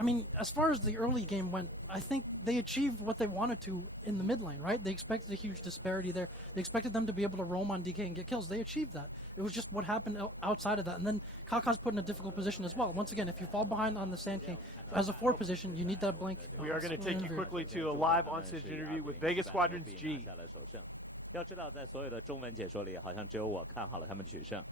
I mean, as far as the early game went, I think they achieved what they wanted to in the mid lane, right? They expected a huge disparity there. They expected them to be able to roam on DK and get kills. They achieved that. It was just what happened outside of that. And then Kaka's put in a difficult position as well. Once again, if you fall behind on the Sand King as a 4 position, you need that blink. We are going to take you quickly to a live on-stage interview with Vega Squadron's G. 要知道，在所有的中文解说里，好像只有我看好了他们取胜。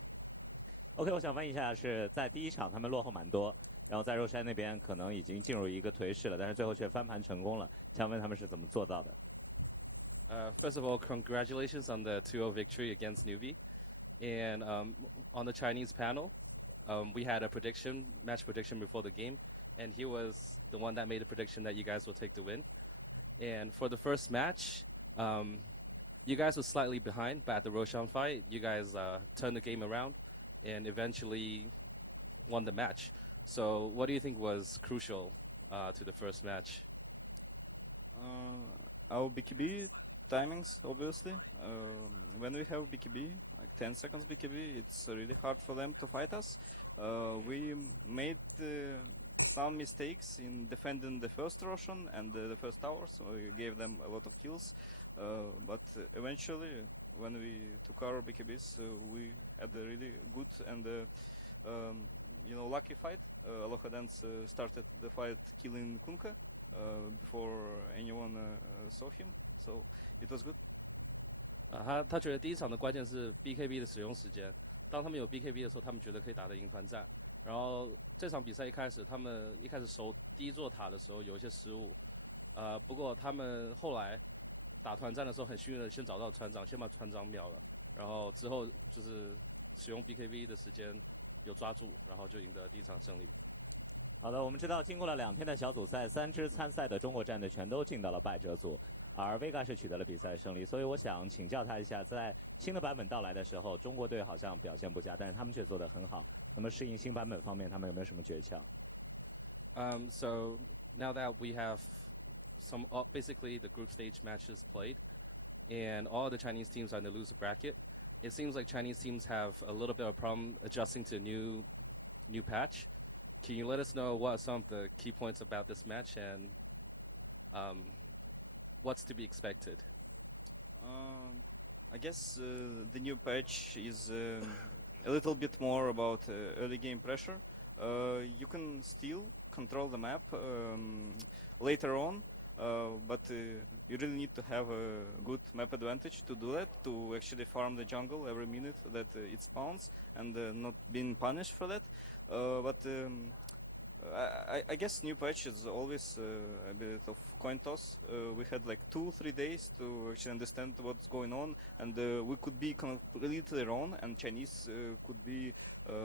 OK， 我想问一下，是在第一场他们落后蛮多，然后在肉山那边可能已经进入一个颓势了，但是最后却翻盘成功了。想问他们是怎么做到的？First of all, congratulations on the 2-0 victory against Nuvi. And on the Chinese panel, we had a match prediction before the game, and he was the one that made a prediction that you guys will take the win. And for the first match, you guys were slightly behind, but at the Roshan fight, you guys turned the game around and eventually won the match. So what do you think was crucial to the first match? Our BKB timings, obviously. When we have BKB, like 10 seconds BKB, it's really hard for them to fight us. We made some mistakes in defending the first Roshan and the first tower, so we gave them a lot of kills. But eventually, when we took our BKBs, we had a really good and lucky fight. Aloha Dance started the fight killing Kunka before anyone saw him, so it was good. 他觉得第一场的关键是 BKB 的使用时间。当他们有 BKB 的时候，他们觉得可以打得赢团战。然后这场比赛他们一开始守第一座塔的时候有一些失误，不过他们后来打团战的时候很幸运的先找到船长，先把船长秒了，然后之后就是使用 BKB 的时间有抓住，然后就赢得第一场胜利。好的，我们知道经过了2天的小组赛，3支参赛的中国战队全都进到了败者组，而 Vega 是取得了比赛胜利。所以我想请教他一下，在新的版本到来的时候，中国队好像表现不佳，但是他们却做得很好。那么适应新版本方面，他们有没有什么诀窍？So now that we have basically the group stage matches played, and all the Chinese teams are in the loser bracket, it seems like Chinese teams have a little bit of problem adjusting to new patch. Can you let us know what are some of the key points about this match and what's to be expected? I guess the new patch is a little bit more about early game pressure. You can still control the map later on, but you really need to have a good map advantage to do that, to actually farm the jungle every minute that it spawns and not being punished for that. But I guess new patch is always a bit of coin toss. We had like 2-3 days to actually understand what's going on, and we could be completely wrong, and Chinese could be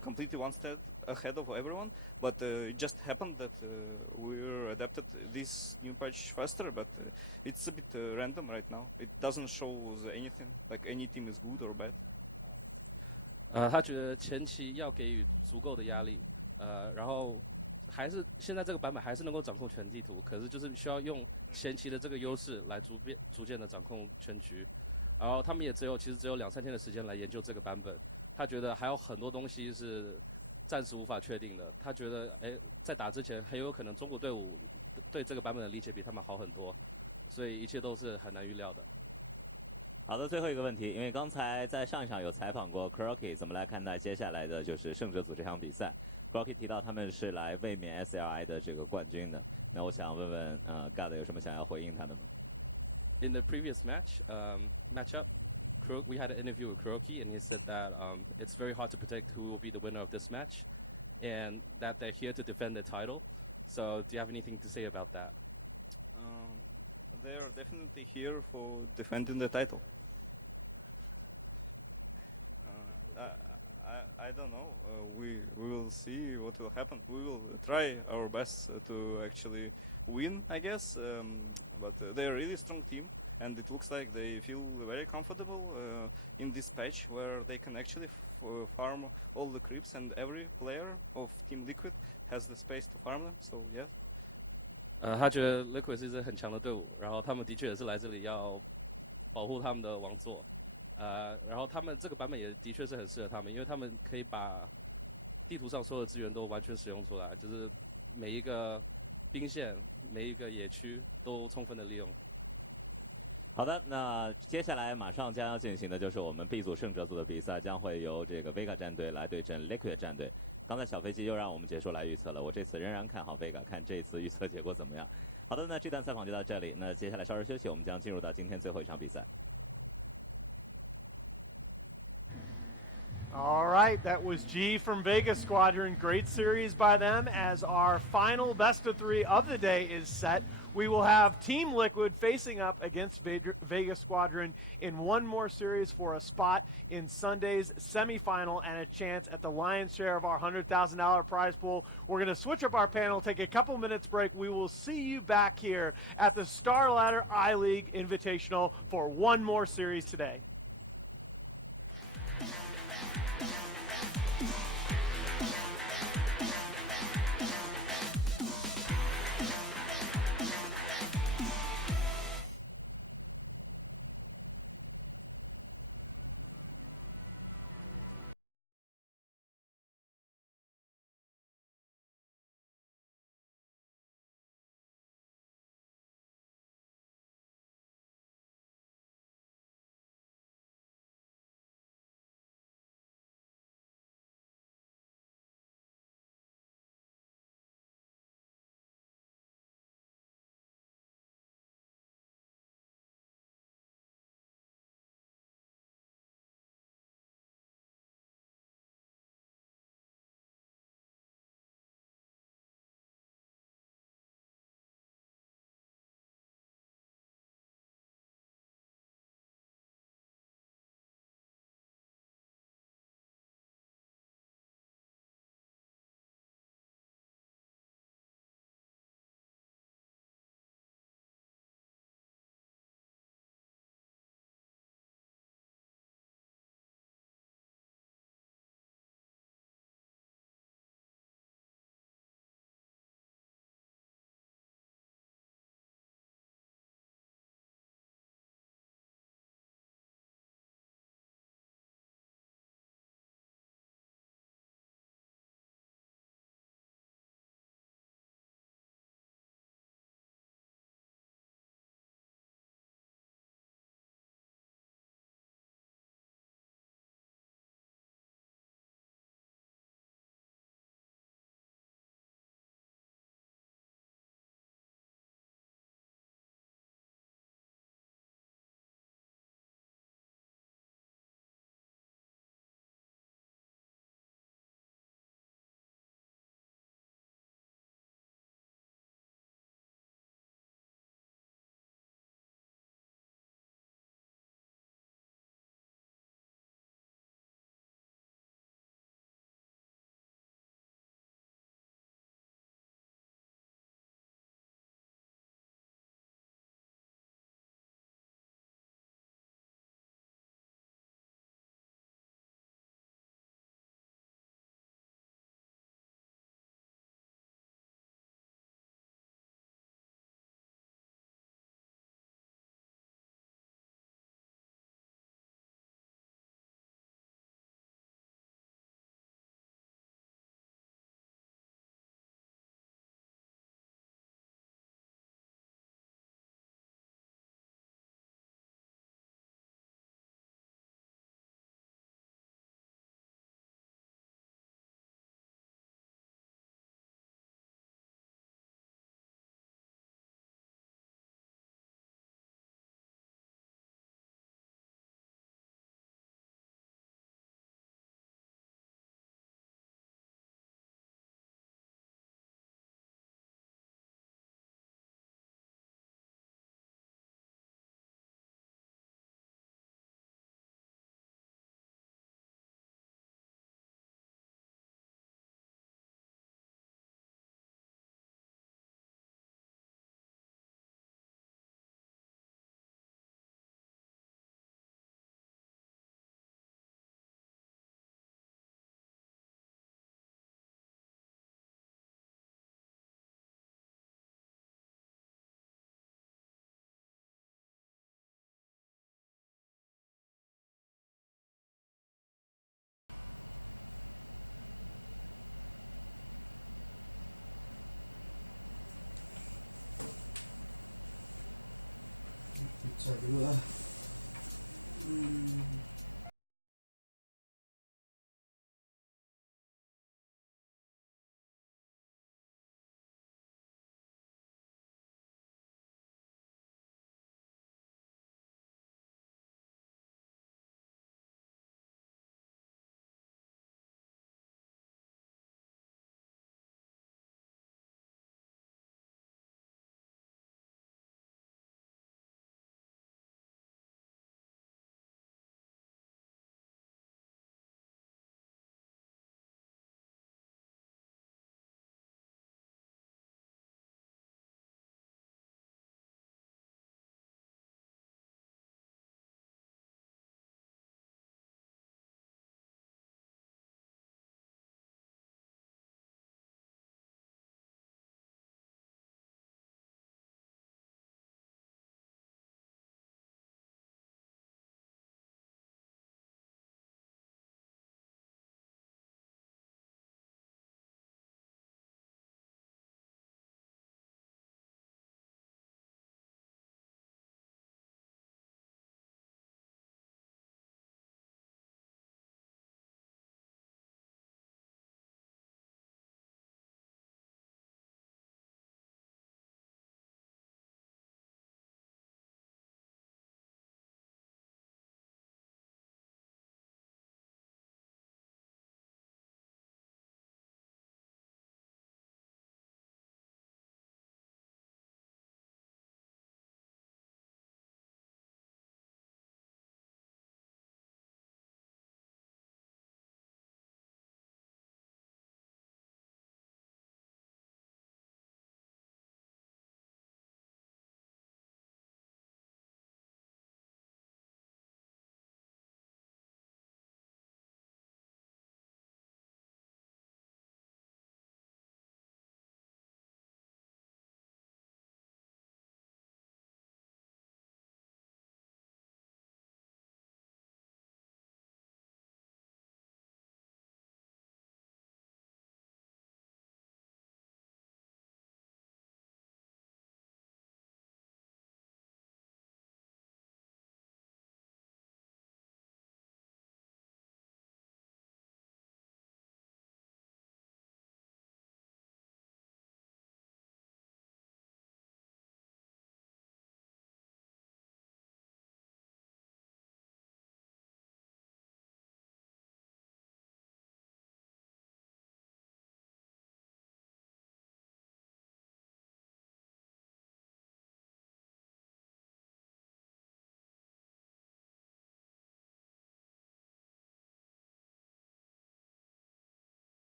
completely one step ahead of everyone. But it just happened that we adapted this new patch faster, but it's a bit random right now. It doesn't show anything, like any team is good or bad. 他觉得前期要给予足够的压力，然后还是现在这个版本还是能够掌控全地图，可是就是需要用前期的这个优势来逐渐的掌控全局。然后他们也其实只有2-3天的时间来研究这个版本。他觉得还有很多东西是暂时无法确定的。他觉得在打之前很有可能中国队伍对这个版本的理解比他们好很多，所以一切都是很难预料的。好的，最后一个问题，因为刚才在上一场有采访过 Crocky， 怎么来看待接下来的就是胜者组这场比赛 ？Crocky 提到他们是来卫冕 SLI 的这个冠军的。那我想问问God 有什么想要回应他的吗 ？In the previous matchup, we had an interview with Crocky, and he said that it's very hard to predict who will be the winner of this match, and that they're here to defend the title. So, do you have anything to say about that? They're definitely here for defending the title. I don't know. We will see what will happen. We will try our best to actually win, I guess. But they're a really strong team, and it looks like they feel very comfortable in this patch where they can actually farm all the creeps, and every player of Team Liquid has the space to farm them. So yeah. 他觉得 Liquid 是一支很强的队伍，然后他们的确也是来这里要保护他们的王座。然后他们这个版本也的确是很适合他们，因为他们可以把地图上所有的资源都完全使用出来，就是每一个兵线每一个野区都充分的利用。好的，那接下来马上将要进行的就是我们 B 组胜者组的比赛，将会由这个 Vega 战队来对阵 Liquid 战队。刚才小飞机又让我们结束来预测了，我这次仍然看好 Vega，看这次预测结果怎么样。好的，那这段采访就到这里，那接下来稍事休息，我们将进入到今天最后一场比赛。All right, that was G from Vega Squadron. Great series by them. As our final best of 3 of the day is set, we will have Team Liquid facing up against Vega Squadron in one more series for a spot in Sunday's semifinal and a chance at the lion's share of our $100,000 prize pool. We're going to switch up our panel, take a couple minutes break. We will see you back here at the Star Ladder I-League Invitational for one more series today.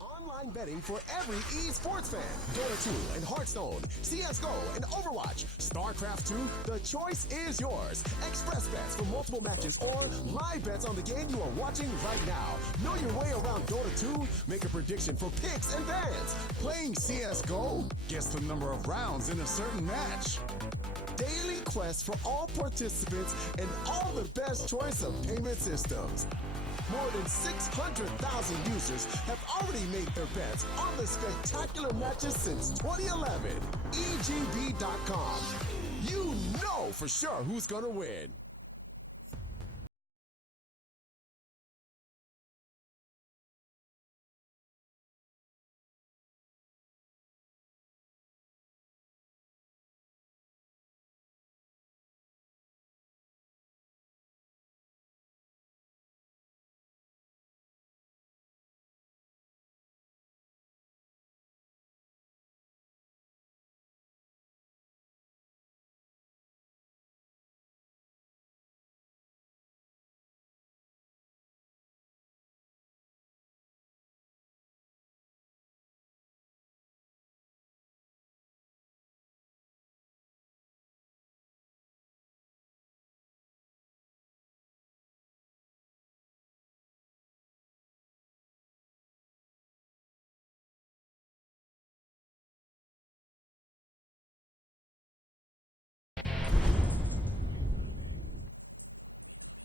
Online betting for every esports fan. Dota 2 and Hearthstone, CSGO and Overwatch, StarCraft 2, the choice is yours. Express bets for multiple matches or live bets on the game you are watching right now. Know your way around Dota 2? Make a prediction for picks and bans. Playing CSGO? Guess the number of rounds in a certain match. Daily quests for all participants and all the best choice of payment systems. More than 600,000 users have already made their bets on the spectacular matches since 2011. EGB.com. You know for sure who's gonna win.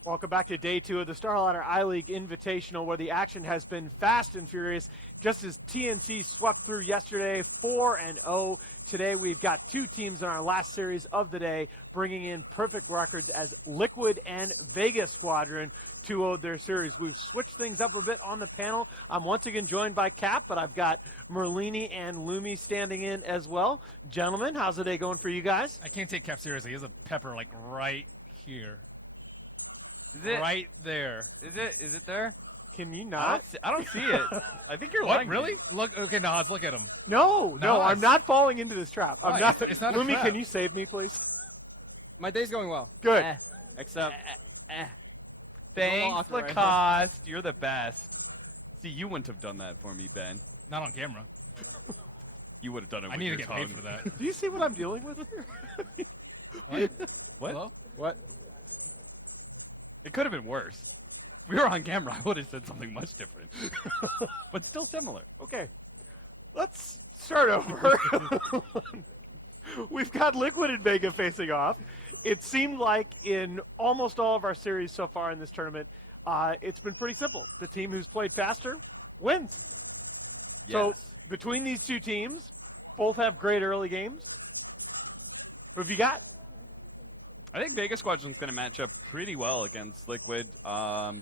Welcome back to day 2 of the Starladder I-League Invitational, where the action has been fast and furious. Just as TNC swept through yesterday, 4-0. Today we've got 2 teams in our last series of the day, bringing in perfect records as Liquid and Vega Squadron 2-0 their series. We've switched things up a bit on the panel. I'm once again joined by Cap, but I've got Merlini and Lumi standing in as well. Gentlemen, how's the day going for you guys? I can't take Cap seriously. He has a pepper like right here. Is it right there? Is it there? Can you not? I don't see it. I think you're What? lying. Really? Look. Okay, Nas, look at him. No, I'm Nas. not falling into this trap. Why? I'm not. It's not a Lumi, trap. can you save me, please? My day's going well. Good. Except, Thanks, thanks, Lacoste. Lacoste. You're the best. See, you wouldn't have done that for me, Ben. Not on camera. You would have done it I with need your to get tongue. paid for that. Do you see what I'm dealing with here? What? Hello? What? It could have been worse. If we were on camera, I would have said something much different. But still similar. Okay, let's start over. We've got Liquid and Vega facing off. It seemed like in almost all of our series so far in this tournament, it's been pretty simple. The team who's played faster wins. So Yes. between these 2 teams, both have great early games. Who have you got? I think Vega Squadron's going to match up pretty well against Liquid,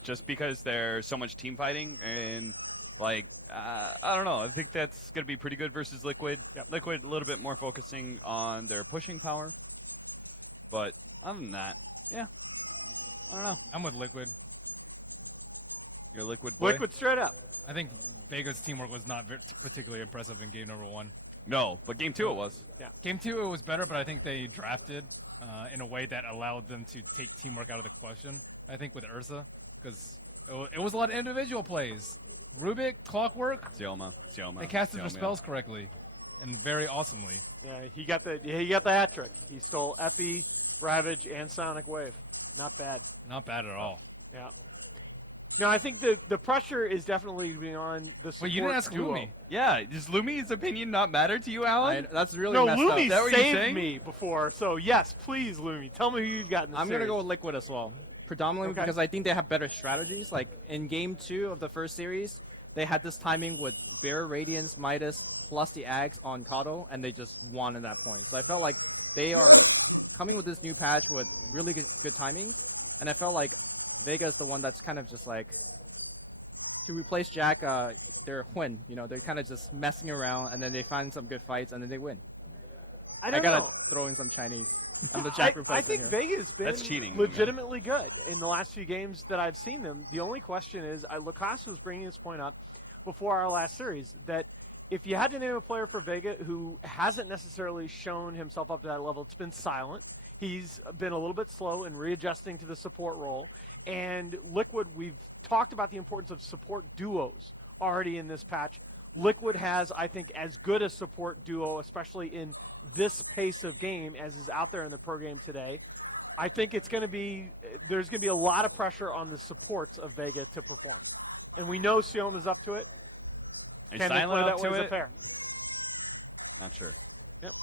just because there's so much team fighting and, like, I don't know. I think that's going to be pretty good versus Liquid. Yep. Liquid a little bit more focusing on their pushing power. But other than that, yeah, I don't know. I'm with Liquid. You're a Liquid boy? Liquid straight up. I think Vega's teamwork was not particularly impressive in game number 1. No, but game 2 it was. Game 2 it was better, but I think they drafted in a way that allowed them to take teamwork out of the question. I think with Ursa, because it was a lot of individual plays. Rubik, Clockwork, Sioma. they casted their spells correctly and very awesomely. Yeah, he got the hat trick. He stole Epi, Ravage, and Sonic Wave. Not bad. Not bad at all. Yeah. No, I think the pressure is definitely beyond the support Wait, you didn't ask duo. Lumi. Yeah, does Lumi's opinion not matter to you, Alan? That's really No, messed Lumi up. that what you're saved saying? me before, so yes, please, Lumi, tell me who you've got in the I'm series. gonna go with Liquid as well, predominantly Okay. because I think they have better strategies. Like in game 2 of the first series, they had this timing with Bear, Radiance, Midas, plus the Ags on Kato, and they just won at that point. So I felt like they are coming with this new patch with really good timings, and I felt like Vega is the one that's kind of just like to replace Jack. They're Huyn, they're kind of just messing around, and then they find some good fights, and then they win. I I don't gotta know. throw in some Chinese. I'm the Jack I replacement think here. Vega's been That's cheating, legitimately good in the last few games that I've seen them. The only question is, Lacoste was bringing this point up before our last series, that if you had to name a player for Vega who hasn't necessarily shown himself up to that level, it's been Silent. He's been a little bit slow in readjusting to the support role. And Liquid, we've talked about the importance of support duos already in this patch. Liquid has, I think, as good a support duo, especially in this pace of game as is out there in the pro game today. I think there's going to be a lot of pressure on the supports of Vega to perform. And we know Siom is up to it. Is Can they play Silent that up way to as a it? pair? Not sure. Yep.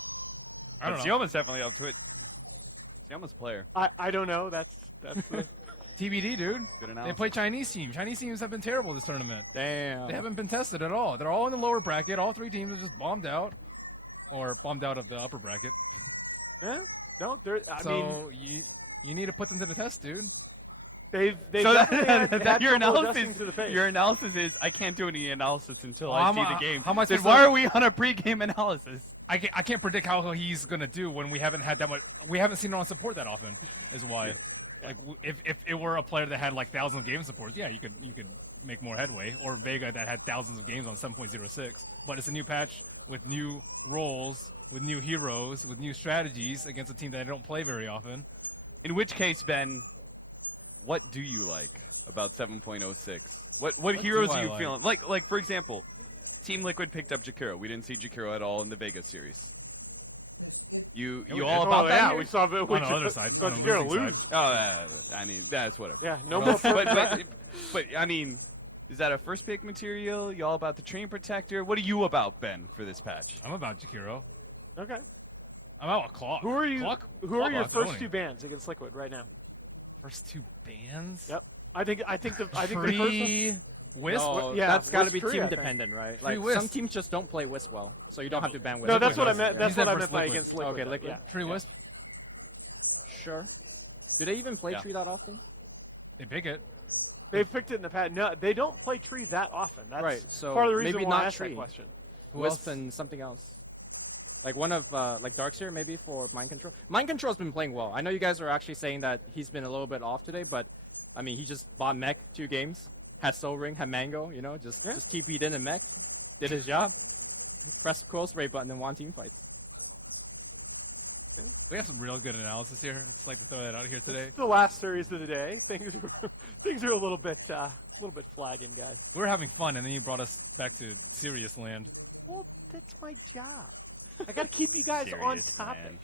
I don't But know. Sioma's definitely up to it. Sioma's a player. I don't know. That's the TBD, dude. Good They analysis. play Chinese teams. Chinese teams have been terrible this tournament. Damn. They haven't been tested at all. They're all in the lower bracket. All three teams are just bombed out, or bombed out of the upper bracket. yeah. No, I mean, So you need to put them to the test, dude. they've So definitely had your trouble adjusting analysis, to the pace. your analysis is I can't do any analysis until I Well, see I'm, the game. how am I Then supposed why to- are we on a pregame analysis? I can't predict how he's gonna do when we haven't had that much. We haven't seen him on support that often. Is why. Like if it were a player that had like thousands of game supports, yeah, you could make more headway. Or Vega that had thousands of games on 7.06. But it's a new patch with new roles, with new heroes, with new strategies against a team that I don't play very often. In which case, Ben, what do you like about 7.06? What heroes do are I you like? feeling? Like for example, Team Liquid picked up Jakiro. We didn't see Jakiro at all in the Vegas series. You we all did. about that? yeah, here? we saw it. On the other side, So on the you're gonna losing lose. side. Oh, I mean that's whatever. Yeah, no more. But I mean, is that a first pick material? You all about the train protector? What are you about, Ben, for this patch? I'm about Jakiro. Okay. I'm out with Clock. Who are you? Clock, Who are your Clock's first owning. two bans against Liquid right now? First two bands? Yep. I think the first one. Free Wisp? No, yeah, that's got to Wisp be tree, I team think. dependent, right? Free Like Wisp. some teams just don't play Wisp well, so you don't have to ban Wisp. No, that's what I does. meant. Yeah. That's He's what that I versus meant by Liquid. against Liquid. Okay, though, Liquid. Yeah. Free Wisp? Sure. Do they even play Yeah. Tree that often? They pick it. They've picked it in the past. No, they don't play Tree that often. That's Right, so part of the reason maybe why I not asked Tree. that question. Who Wisp else? and something else. Like one of like Darkseer maybe for Mind Control. Mind Control's been playing well. I know you guys are actually saying that he's been a little bit off today, but I mean he just bought mech 2 games, had Soul Ring, had Mango, you know, just TP'd in and mech, did his job, pressed close rate button and won team fights. We have some real good analysis here. I'd just like to throw that out here today. It's the last series of the day. Things are a little bit flagging, guys. We were having fun, and then you brought us back to serious land. Well, that's my job. I got to keep you guys on Serious, topic. man.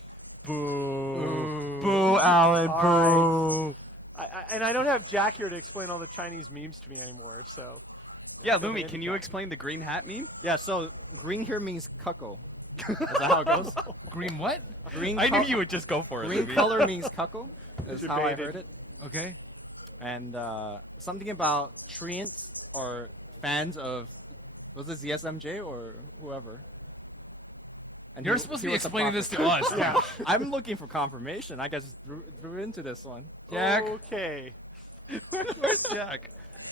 Boo. Boo, Alan, All boo. And I don't have Jack here to explain all the Chinese memes to me anymore. So. Yeah, Go Lumi, ahead can and you talk. explain the green hat meme? Yeah, so green here means cuckoo. Is that how it goes? Green what? Green I knew col- you would just go for it, Green Lumi. color means cuckoo. Is how I Debated. heard it. Okay. And something about treants or fans of was it ZSMJ or whoever? And You're he- supposed he to be was the explaining this prophet. to us. Yeah. I'm looking for confirmation. I guess threw into this one. Jack. Okay. Where's Jack?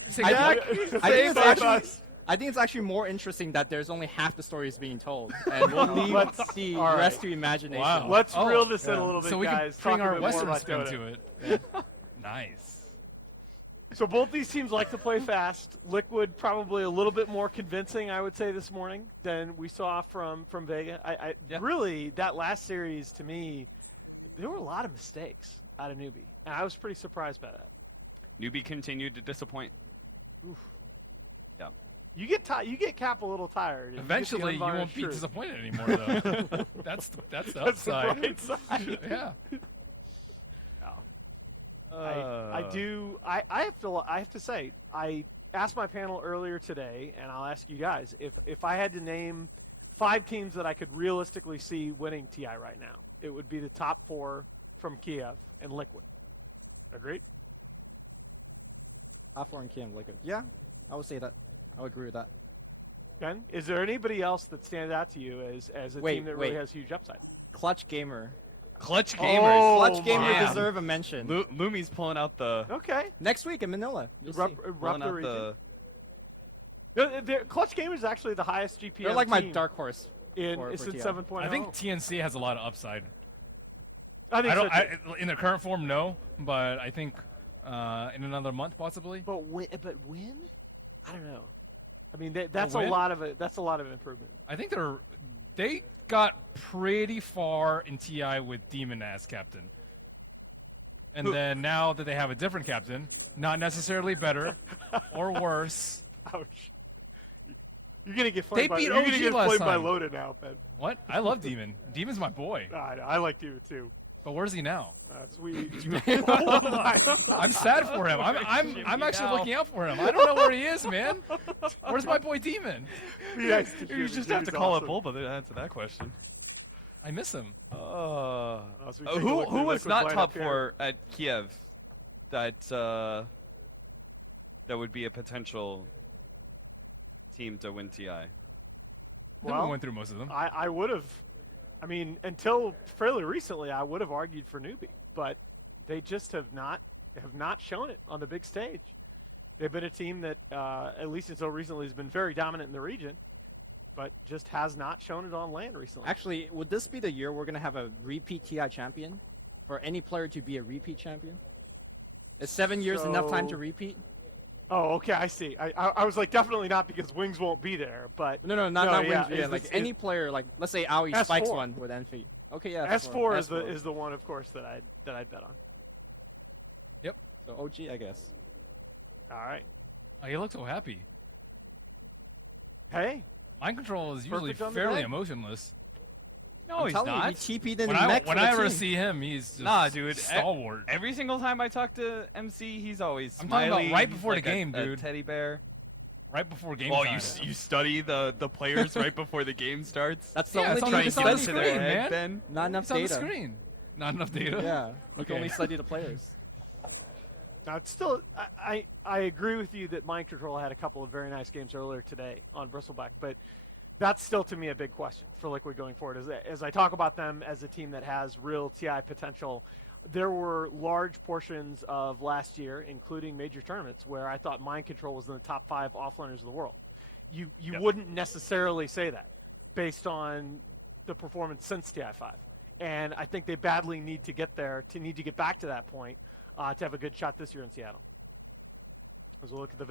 Say I Jack. think it's Save actually us. I think it's actually more interesting that there's only half the stories being told, and we'll leave the all rest right. to imagination. Wow. Let's Oh, reel this in yeah. a little bit, So we guys. can bring Talk a our bit more Western about spin Dota. to it. Nice. So both these teams like to play fast. Liquid probably a little bit more convincing, I would say, this morning than we saw from Vega. Really, that last series to me, there were a lot of mistakes out of Newbie, and I was pretty surprised by that. Newbie continued to disappoint. Yeah. You get Cap a little tired. and Eventually, you you won't be disappointed anymore, though. That's the That's the upside. bright side. Yeah. I have to say, I asked my panel earlier today, and I'll ask you guys, if I had to name 5 teams that I could realistically see winning TI right now, it would be the top 4 from Kiev and Liquid. Agreed? Alpha and Kim Liquid. Yeah, I would say that. I would agree with that. Ben, is there anybody else that stands out to you as a Wait, team that really wait. has huge upside? Clutch Gamer. Clutch Oh, gamers. Clutch Gamer man. deserve a mention. Lumi's pulling out the Okay. Next week in Manila. You'll see. Rep the region. Clutch Gamer is actually the highest GPM They're like my team dark horse. in for it's in TI. 7.0. I think TNC has a lot of upside. I think I don't. so too. In their current form, no. But I think in another month, possibly. But when? I don't know. I mean, that's a win? lot of it. That's a lot of improvement. I think they got pretty far in TI with Demon as captain, and then now that they have a different captain, not necessarily better or worse. Ouch. You're gonna get They flamed by, beat you're gonna OG get last flamed by time. Loda now, Ben. What? I love Demon. Demon's my boy. I like Demon too. But where's he now? Sweet. Oh my I'm sad for him. I'm actually looking out for him. I don't know where he is, man. Where's my boy Demon? Nice to You Jimmy. just have to Jimmy's call awesome. up Bulba to answer that question. I miss him. So we take a Who look at who was Liquid's not lineup top here. 4 at Kiev that that would be a potential team to win TI? I think Well, we went through most of them. I would have, I mean, until fairly recently, I would have argued for Newbie, but they just have not shown it on the big stage. They've been a team that, at least until recently, has been very dominant in the region, but just has not shown it on land recently. Actually, would this be the year we're going to have a repeat TI champion? For any player to be a repeat champion? Is 7 years enough time to So- repeat? Oh, okay, I see. I was like, definitely not because Wings won't be there, but No, not yeah, Wings. Yeah, like any player, like let's say Aoi S4. spikes one with Envy. Okay, yeah. S4 is the one, of course, that I'd bet on. So OG, I guess. All right. Oh, he looked so happy. Hey, Mind control is usually Perfect on the fairly day. emotionless. No, I'm he's telling not. You, he TP'd in When the I mech when for I the ever team. see him, he's just Nah, dude. stalwart. Every single time I talk to MC, he's always I'm talking about smiling. right He's before the like game, a dude. teddy bear. Right before game Oh, time. you study the players right before the game starts. That's the Yeah, only it's on thing the- you it's can on the study to screen, their head, man. Ben. Not enough It's on the data. screen. Not enough data. Yeah, you can Okay. only study the players. now it's still, I agree with you that Mind Control had a couple of very nice games earlier today on Bristleback, but that's still to me a big question for Liquid going forward. As I talk about them as a team that has real TI potential, there were large portions of last year, including major tournaments, where I thought Mind Control was in the top 5 offliners of the world. You wouldn't necessarily say that based on the performance since TI5. And I think they badly need to get there, to get back to that point, to have a good shot this year in Seattle. As we look at the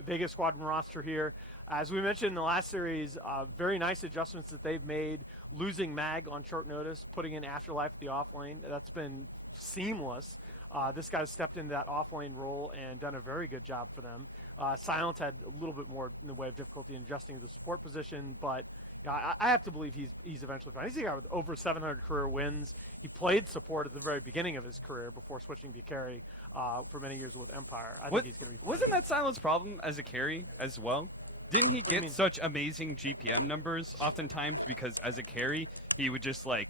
Vega Squadron roster here, as we mentioned in the last series, very nice adjustments that they've made. Losing Mag on short notice, putting in Afterlife at the off lane, that's been seamless. This guy's stepped into that off lane role and done a very good job for them. Silence had a little bit more in the way of difficulty in adjusting to the support position, but I have to believe he's eventually fine. He's a guy with over 700 career wins. He played support at the very beginning of his career before switching to carry for many years with Empire. I think he's going to be fine. Wasn't that Silent's problem as a carry as well? Didn't he do you get mean? such amazing GPM numbers oftentimes because as a carry he would just like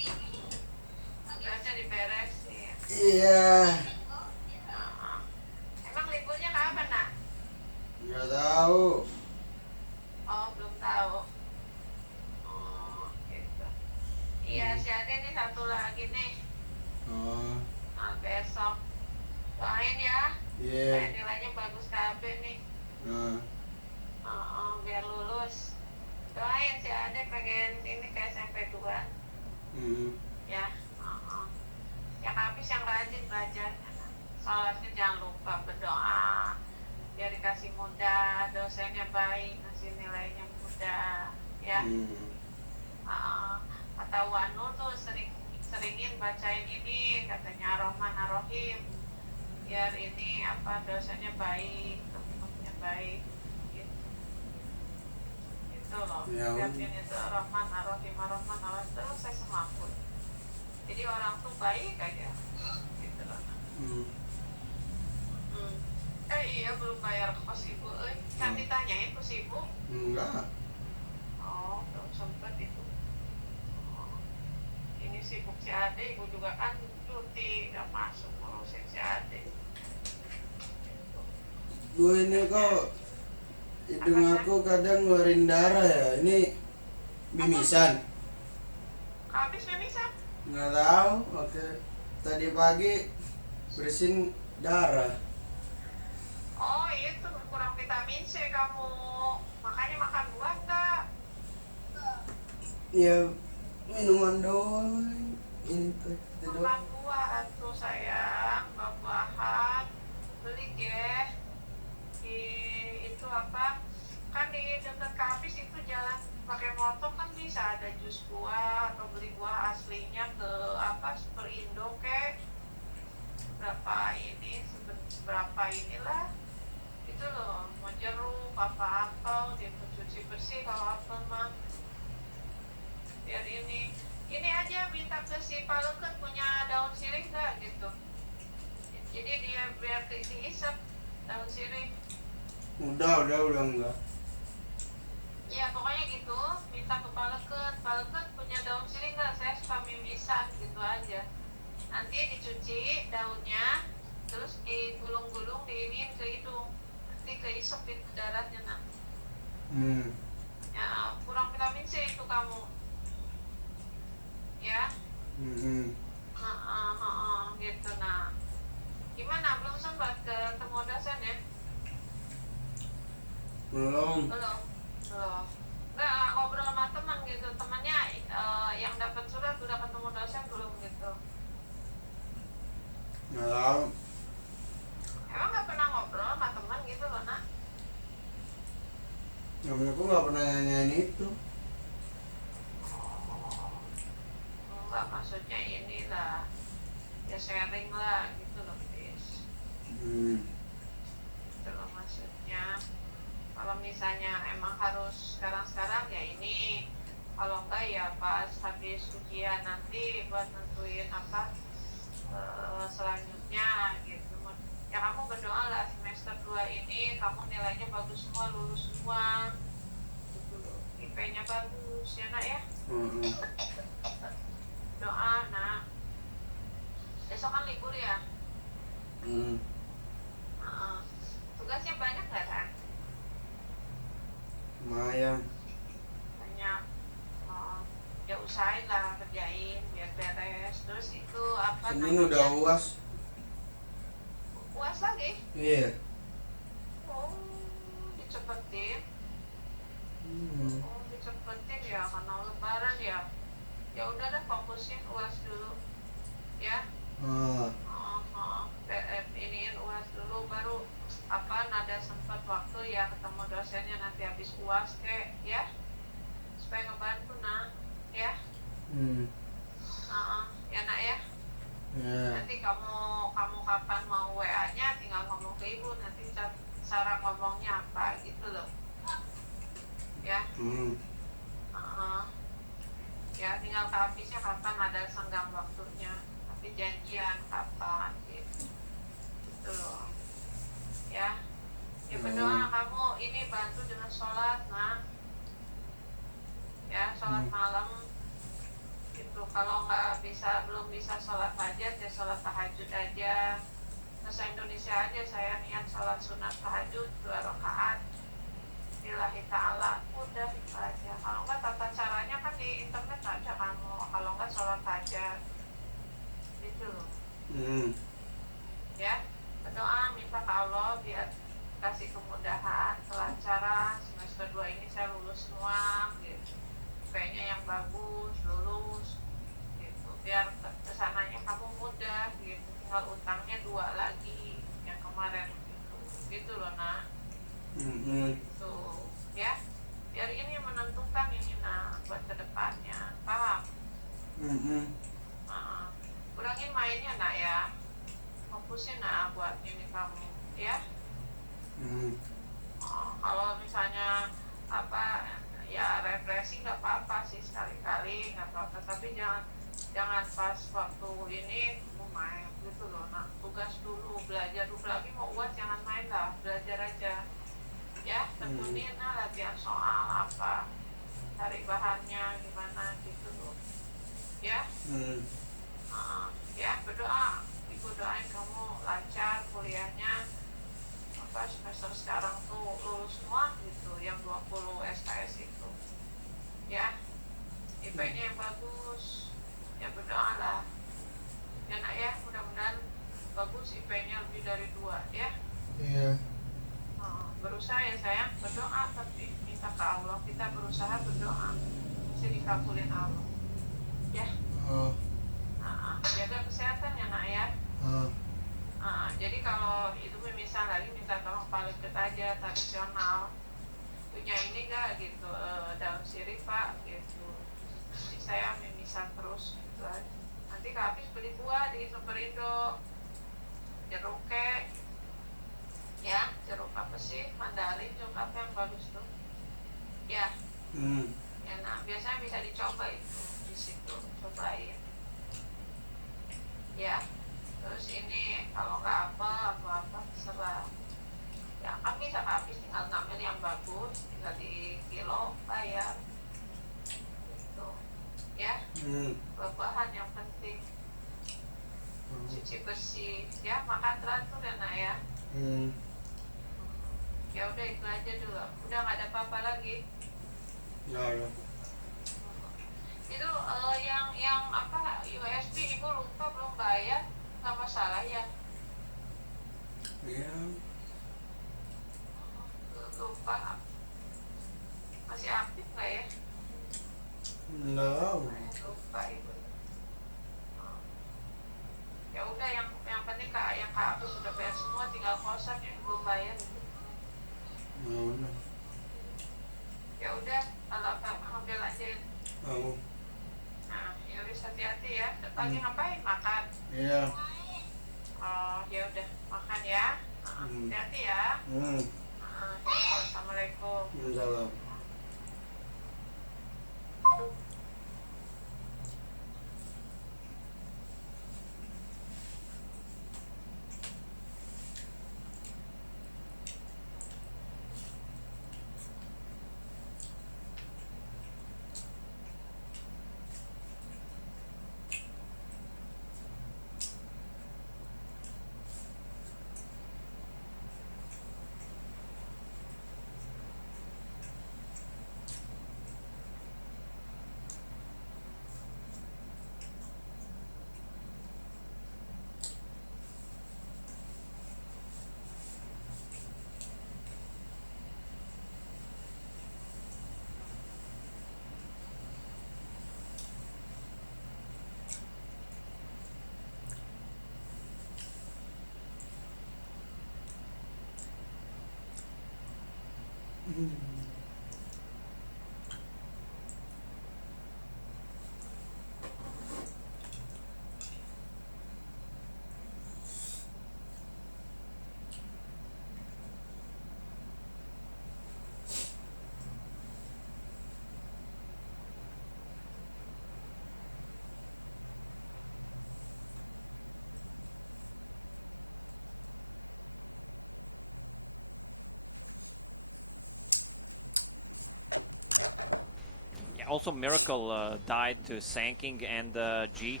Also, Miracle died to Sanking and G.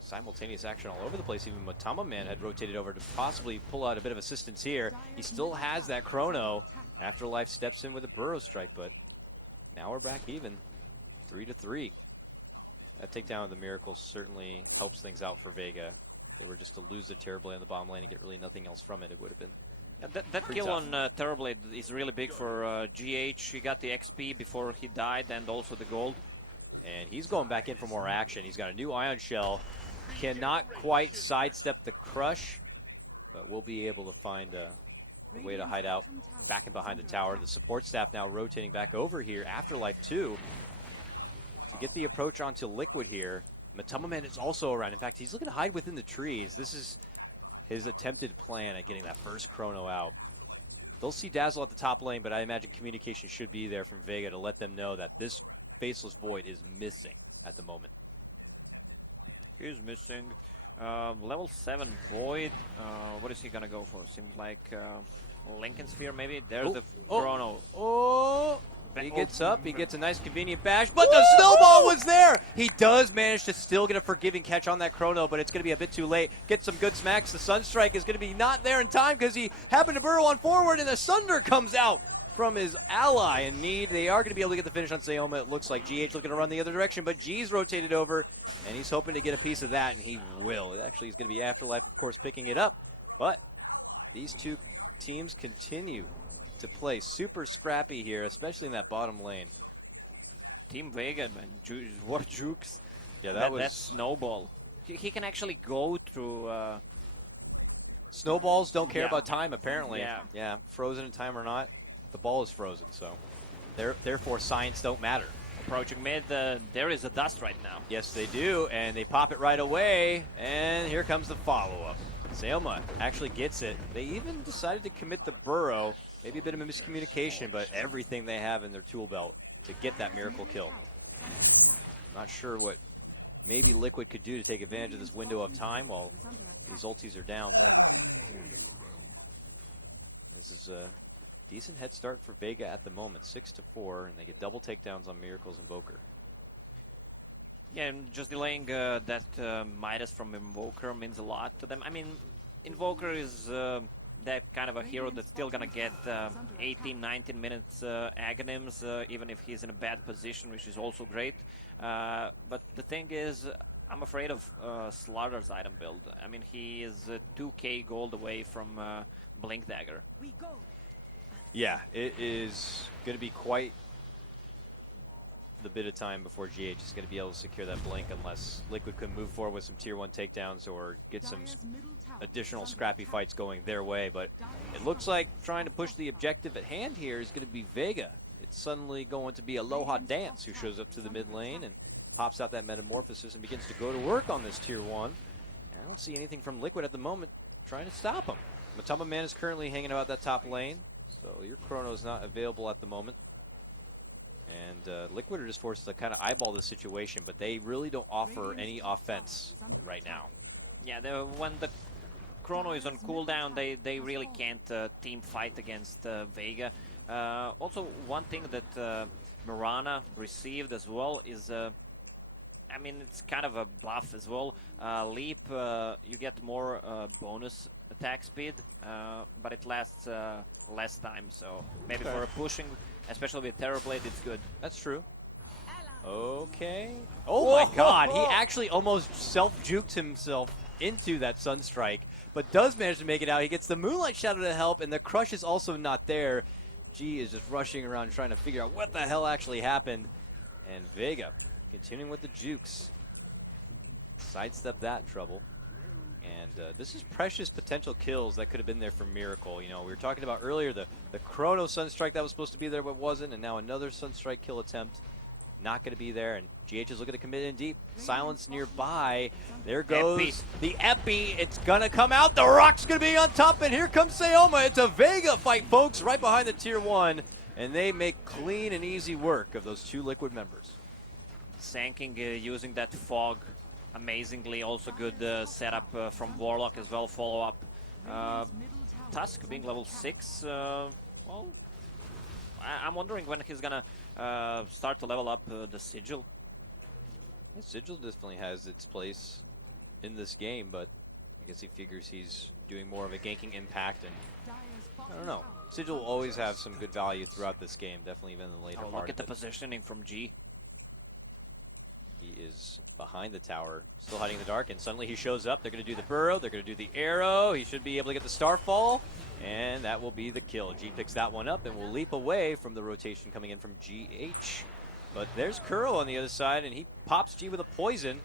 Simultaneous action all over the place. Even Matama Man had rotated over to possibly pull out a bit of assistance here. He still has that chrono. Afterlife steps in with a burrow strike, but now we're back even. 3-3. That takedown of the Miracle certainly helps things out for Vega. If they were just to lose the Terrorblade on the bottom lane and get really nothing else from it, it would have been. Yeah, that kill tough. on Terrorblade is really big for GH. He got the XP before he died and also the gold. And he's going back in for more action. He's got a new Ion Shell. Cannot quite sidestep the crush, but we'll be able to find a way to hide out back and behind the tower. The support staff now rotating back over here. Afterlife 2 to get the approach onto Liquid here. Matama Man is also around. In fact, he's looking to hide within the trees. This is his attempted plan at getting that first chrono out. They'll see Dazzle at the top lane, but I imagine communication should be there from Vega to let them know that this Faceless Void is missing at the moment. He's missing. Level 7 Void. What is he gonna go for? Seems like Lincoln Sphere maybe. There's the chrono. He gets up, he gets a nice convenient bash, but the snowball was there! He does manage to still get a forgiving catch on that chrono, but it's going to be a bit too late. Get some good smacks. The Sunstrike is going to be not there in time because he happened to burrow on forward, and the Sunder comes out from his ally in need. They are going to be able to get the finish on Sayoma. It looks like GH looking to run the other direction, but G's rotated over, and he's hoping to get a piece of that, and he will. It actually is going to be Afterlife, of course, picking it up, but these two teams continue to play super scrappy here, especially in that bottom lane. Team Vega, man. What jukes. Yeah, that snowball. He can actually go through... Snowballs don't care about time, apparently. Yeah. Frozen in time or not, the ball is frozen, so therefore science don't matter. Approaching mid, there is a dust right now. Yes, they do, and they pop it right away, and here comes the follow-up. Sayoma actually gets it. They even decided to commit the burrow. Maybe a bit of a miscommunication, but everything they have in their tool belt to get that miracle kill. Not sure what maybe Liquid could do to take advantage of this window of time while these ultis are down, but this is a decent head start for Vega at the moment, 6-4, and they get double takedowns on Miracle's Invoker. Yeah, and just delaying that Midas from Invoker means a lot to them. I mean, Invoker is that kind of a hero that's still gonna get 18, 19 minutes agonyms, even if he's in a bad position, which is also great. But the thing is, I'm afraid of Slaughter's item build. I mean, he is 2k gold away from Blink Dagger. Yeah, it is going to be quite the bit of time before GH is going to be able to secure that blink unless Liquid can move forward with some tier 1 takedowns or get some additional scrappy fights going their way. But it looks like trying to push the objective at hand here is going to be Vega. It's suddenly going to be Aloha Dance who shows up to the mid lane and pops out that Metamorphosis and begins to go to work on this tier 1. And I don't see anything from Liquid at the moment trying to stop him. Matama Man is currently hanging out that top lane, so your chrono is not available at the moment. And Liquid are just forced to kind of eyeball the situation, but they really don't offer any offense right now. Yeah, when the chrono is on cooldown, they really can't team fight against Vega. Also, one thing that Mirana received as well is, I mean, it's kind of a buff as well. Leap, you get more bonus attack speed, but it lasts less time, so maybe for a pushing, especially with Terrorblade, it's good. That's true. Okay. Oh my god, he actually almost self-juked himself into that Sunstrike, but does manage to make it out. He gets the Moonlight Shadow to help, and the crush is also not there. G is just rushing around trying to figure out what the hell actually happened. And Vega continuing with the jukes. Sidestep that trouble. And this is precious potential kills that could have been there for Miracle. You know, we were talking about earlier the Chrono Sunstrike that was supposed to be there but wasn't, and now another Sunstrike kill attempt. Not going to be there, and GH is looking to commit in deep. Silence nearby. There goes the Epi. It's going to come out. The Rock's going to be on top, and here comes Sayoma. It's a Vega fight, folks, right behind the tier 1, and they make clean and easy work of those two Liquid members. Sanking using that fog amazingly. Also good setup from Warlock as well, follow-up. Tusk being level 6, well, I'm wondering when he's gonna start to level up the Sigil. Yeah, Sigil definitely has its place in this game, but I guess he figures he's doing more of a ganking impact, and I don't know. Sigil will always have some good value throughout this game, definitely even in the later part. Look at the positioning from G. He is behind the tower, still hiding in the dark, and suddenly he shows up. They're going to do the burrow, they're going to do the arrow. He should be able to get the starfall, and that will be the kill. G picks that one up and will leap away from the rotation coming in from GH. But there's Kuro on the other side, and he pops G with a poison.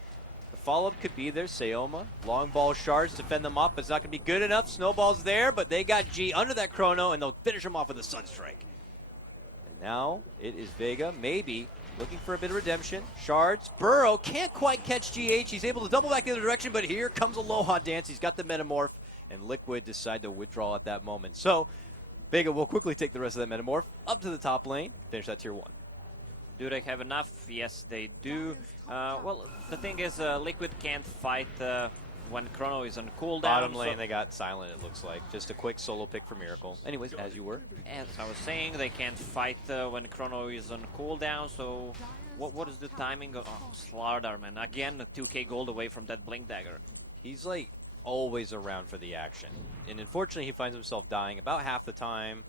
The follow-up could be there. Seoma, long ball shards to fend them off, but it's not going to be good enough. Snowball's there, but they got G under that chrono, and they'll finish him off with a Sunstrike. And now it is Vega, maybe looking for a bit of redemption. Shards, Burrow can't quite catch GH. He's able to double back the other direction, but here comes Aloha Dance. He's got the Metamorph, and Liquid decide to withdraw at that moment. So Vega will quickly take the rest of that Metamorph up to the top lane, finish that tier 1. Do they have enough? Yes, they do. Well, the thing is, Liquid can't fight when Chrono is on cooldown. Bottom lane, they got Silent, it looks like. Just a quick solo pick for Miracle. Anyways, as you were. As I was saying, they can't fight when Chrono is on cooldown, so what is the timing? Oh, Slardar, man. Again, 2k gold away from that Blink Dagger. He's like always around for the action. And unfortunately, he finds himself dying about half the time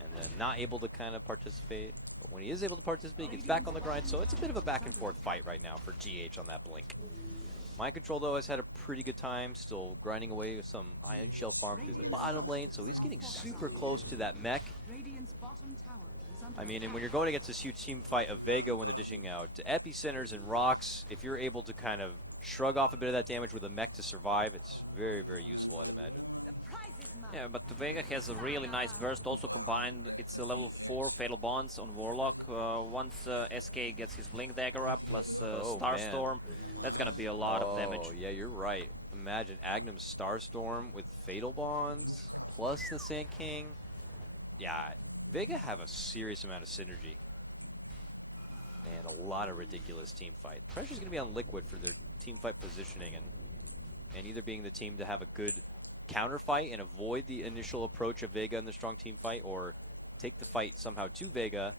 and then not able to kind of participate. But when he is able to participate, he gets back on the grind. So it's a bit of a back and forth fight right now for GH on that Blink. Mind Control, though, has had a pretty good time, still grinding away with some Ion Shell farm through the bottom lane, so he's getting super close to that mech. I mean, and when you're going against this huge team fight of Vega when they're dishing out to epicenters and rocks, if you're able to kind of shrug off a bit of that damage with a mech to survive, it's very, very useful, I'd imagine. Yeah, but Vega has a really nice burst, also combined. It's a level 4 Fatal Bonds on Warlock. Once SK gets his Blink Dagger up, plus Starstorm, that's going to be a lot of damage. Oh, yeah, you're right. Imagine Agnum's Starstorm with Fatal Bonds, plus the Sand King. Yeah, Vega have a serious amount of synergy. And a lot of ridiculous team fight. Pressure's going to be on Liquid for their team fight positioning, and either being the team to have a good counter fight and avoid the initial approach of Vega in the strong team fight, or take the fight somehow to Vega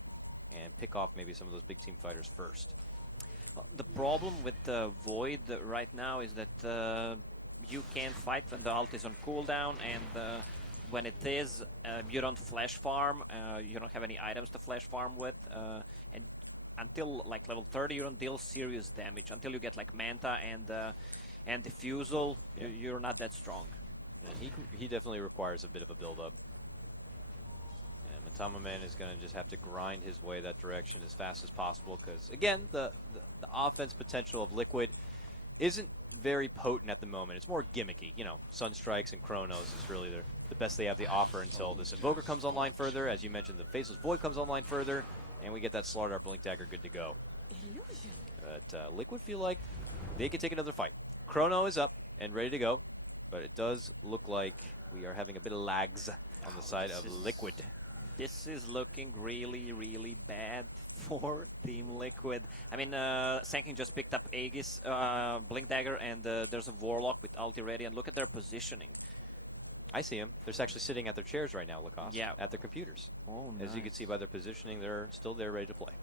and pick off maybe some of those big team fighters first. Well, the problem with Void right now is that you can't fight when the ult is on cooldown, and when it is, you don't flash farm, you don't have any items to flash farm with, and until like level 30 you don't deal serious damage. Until you get like Manta and Diffusal, you're not that strong. And he definitely requires a bit of a build-up. And Matamaman is going to just have to grind his way that direction as fast as possible, because, again, the offense potential of Liquid isn't very potent at the moment. It's more gimmicky. You know, Sunstrikes and Chronos is really the best they have to offer until this Invoker comes online further. As you mentioned, the Faceless Void comes online further, and we get that Slardar Blink Dagger good to go. But Liquid feel like they could take another fight. Chrono is up and ready to go. But it does look like we are having a bit of lags on the side of Liquid. This is looking really, really bad for Team Liquid. I mean, Sanking just picked up Aegis, Blink Dagger, and there's a Warlock with ulti ready, and look at their positioning. I see him. They're actually sitting at their chairs right now, Lacoste. Yeah. At their computers. Oh, As you can see by their positioning, they're still there ready to play.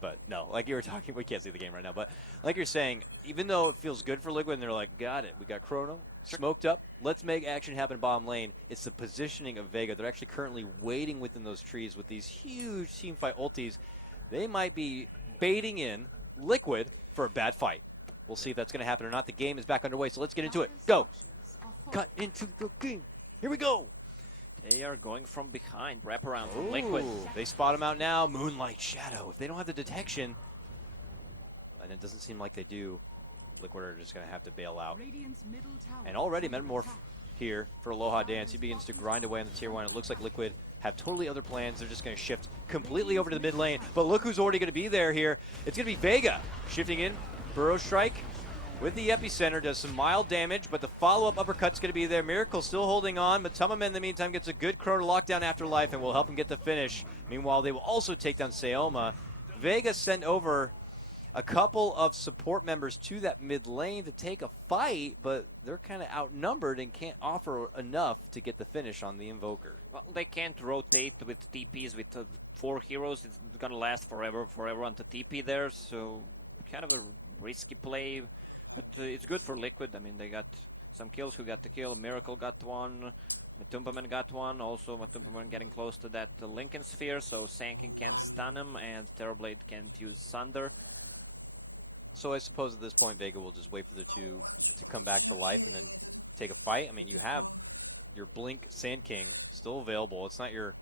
But no, like you were talking, we can't see the game right now, but like you're saying, even though it feels good for Liquid, and they're like, got it, we got Chrono, smoked up, let's make action happen bottom lane. It's the positioning of Vega. They're actually currently waiting within those trees with these huge teamfight ultis. They might be baiting in Liquid for a bad fight. We'll see if that's going to happen or not. The game is back underway, so let's get into it. Go. Cut into the game. Here we go. They are going from behind, wrap around from Liquid. They spot him out now. Moonlight Shadow. If they don't have the detection, and it doesn't seem like they do, Liquid are just going to have to bail out. And already Metamorph here for Aloha Dance. He begins to grind away on the tier 1. It looks like Liquid have totally other plans. They're just going to shift completely over to the mid lane. But look who's already going to be there here. It's going to be Vega shifting in. Burrow Strike with the epicenter, does some mild damage, but the follow-up uppercut's going to be there. Miracle still holding on. Matamaman in the meantime gets a good Chrono lockdown afterlife and will help him get the finish. Meanwhile, they will also take down Seoma. Vega sent over a couple of support members to that mid lane to take a fight, but they're kind of outnumbered and can't offer enough to get the finish on the Invoker. Well, they can't rotate with TPs with 4 heroes. It's gonna last forever for everyone to TP there, so kind of a risky play, but it's good for Liquid. I mean, they got some kills. Who got the kill? Miracle got one. Matumbaman got one. Also, Matumbaman getting close to that Lincoln Sphere, so Sankin can't stun him, and Terrorblade can't use Sunder. So I suppose at this point, Vega will just wait for the two to come back to life and then take a fight. I mean, you have your Blink Sand King still available. It's not your,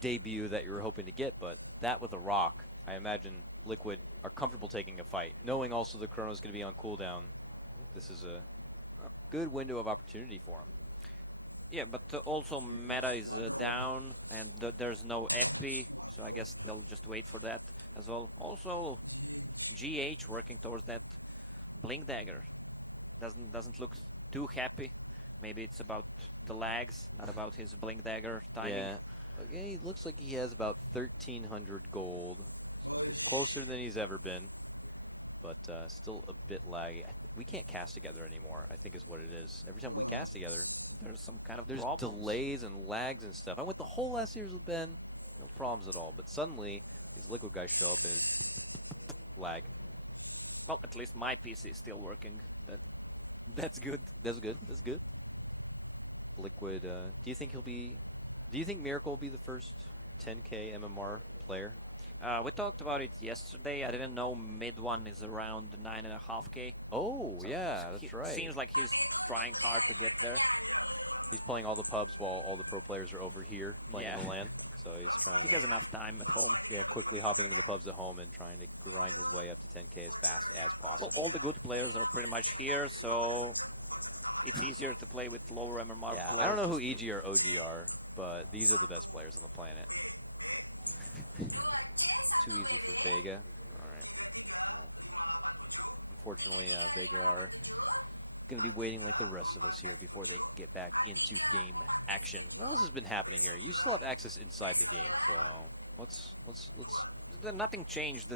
debut that you were hoping to get, but that with a rock, I imagine Liquid are comfortable taking a fight, knowing also the Chrono is going to be on cooldown. I think this is a good window of opportunity for him. Yeah, but also meta is down, and there's no epi, so I guess they'll just wait for that as well. Also, GH working towards that Blink Dagger doesn't look too happy. Maybe it's about the lags, not about his Blink Dagger timing. Yeah, okay, he looks like he has about 1,300 gold. It's closer than he's ever been, but still a bit laggy. We can't cast together anymore, I think is what it is. Every time we cast together, there's some kind of there's problems. delays and lags and stuff. I went the whole last series with Ben, no problems at all, but suddenly these Liquid guys show up and lag. Well, at least my PC is still working. That's good. That's good. That's good. Liquid, do you think Miracle will be the first 10K MMR player? We talked about it yesterday. I didn't know mid one is around 9.5K. Oh, So yeah, that's right. Seems like he's trying hard to get there. He's playing all the pubs while all the pro players are over here playing in the LAN. So he's trying He to, has enough time at home. yeah, quickly hopping into the pubs at home and trying to grind his way up to 10K as fast as possible. Well, all the good players are pretty much here, so it's easier to play with lower MMR yeah, players. I don't know who EG or OG are, but these are the best players on the planet. Too easy for Vega. All right. Well, unfortunately, Vega are going to be waiting like the rest of us here before they get back into game action. What else has been happening here? You still have access inside the game, so let's. Nothing changed.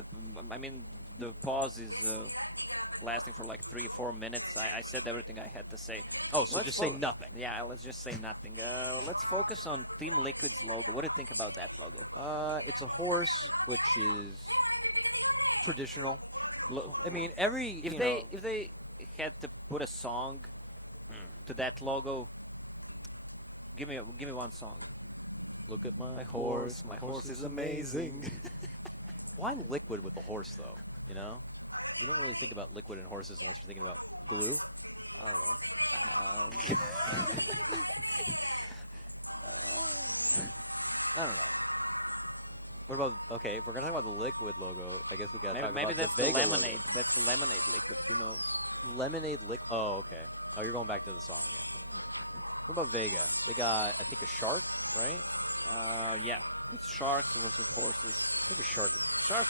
I mean, the pause is lasting for like 3 or 4 minutes. I said everything I had to say. Oh, so just say nothing. Yeah, let's just say nothing. Let's focus on Team Liquid's logo. What do you think about that logo? It's a horse, which is traditional. I mean, if they had to put a song to that logo, give me one song. Look at my horse. My horse is amazing. Why Liquid with the horse, though? You know? You don't really think about Liquid and horses unless you're thinking about glue. I don't know. I don't know. What about, okay, if we're going to talk about the Liquid logo, I guess we got to talk about that's the Vega lemonade. logo. That's the lemonade liquid. Who knows? Lemonade Liquid. Oh, okay. Oh, you're going back to the song again. What about Vega? They got, I think, a shark, right? Yeah. It's sharks versus horses. I think a shark. Shark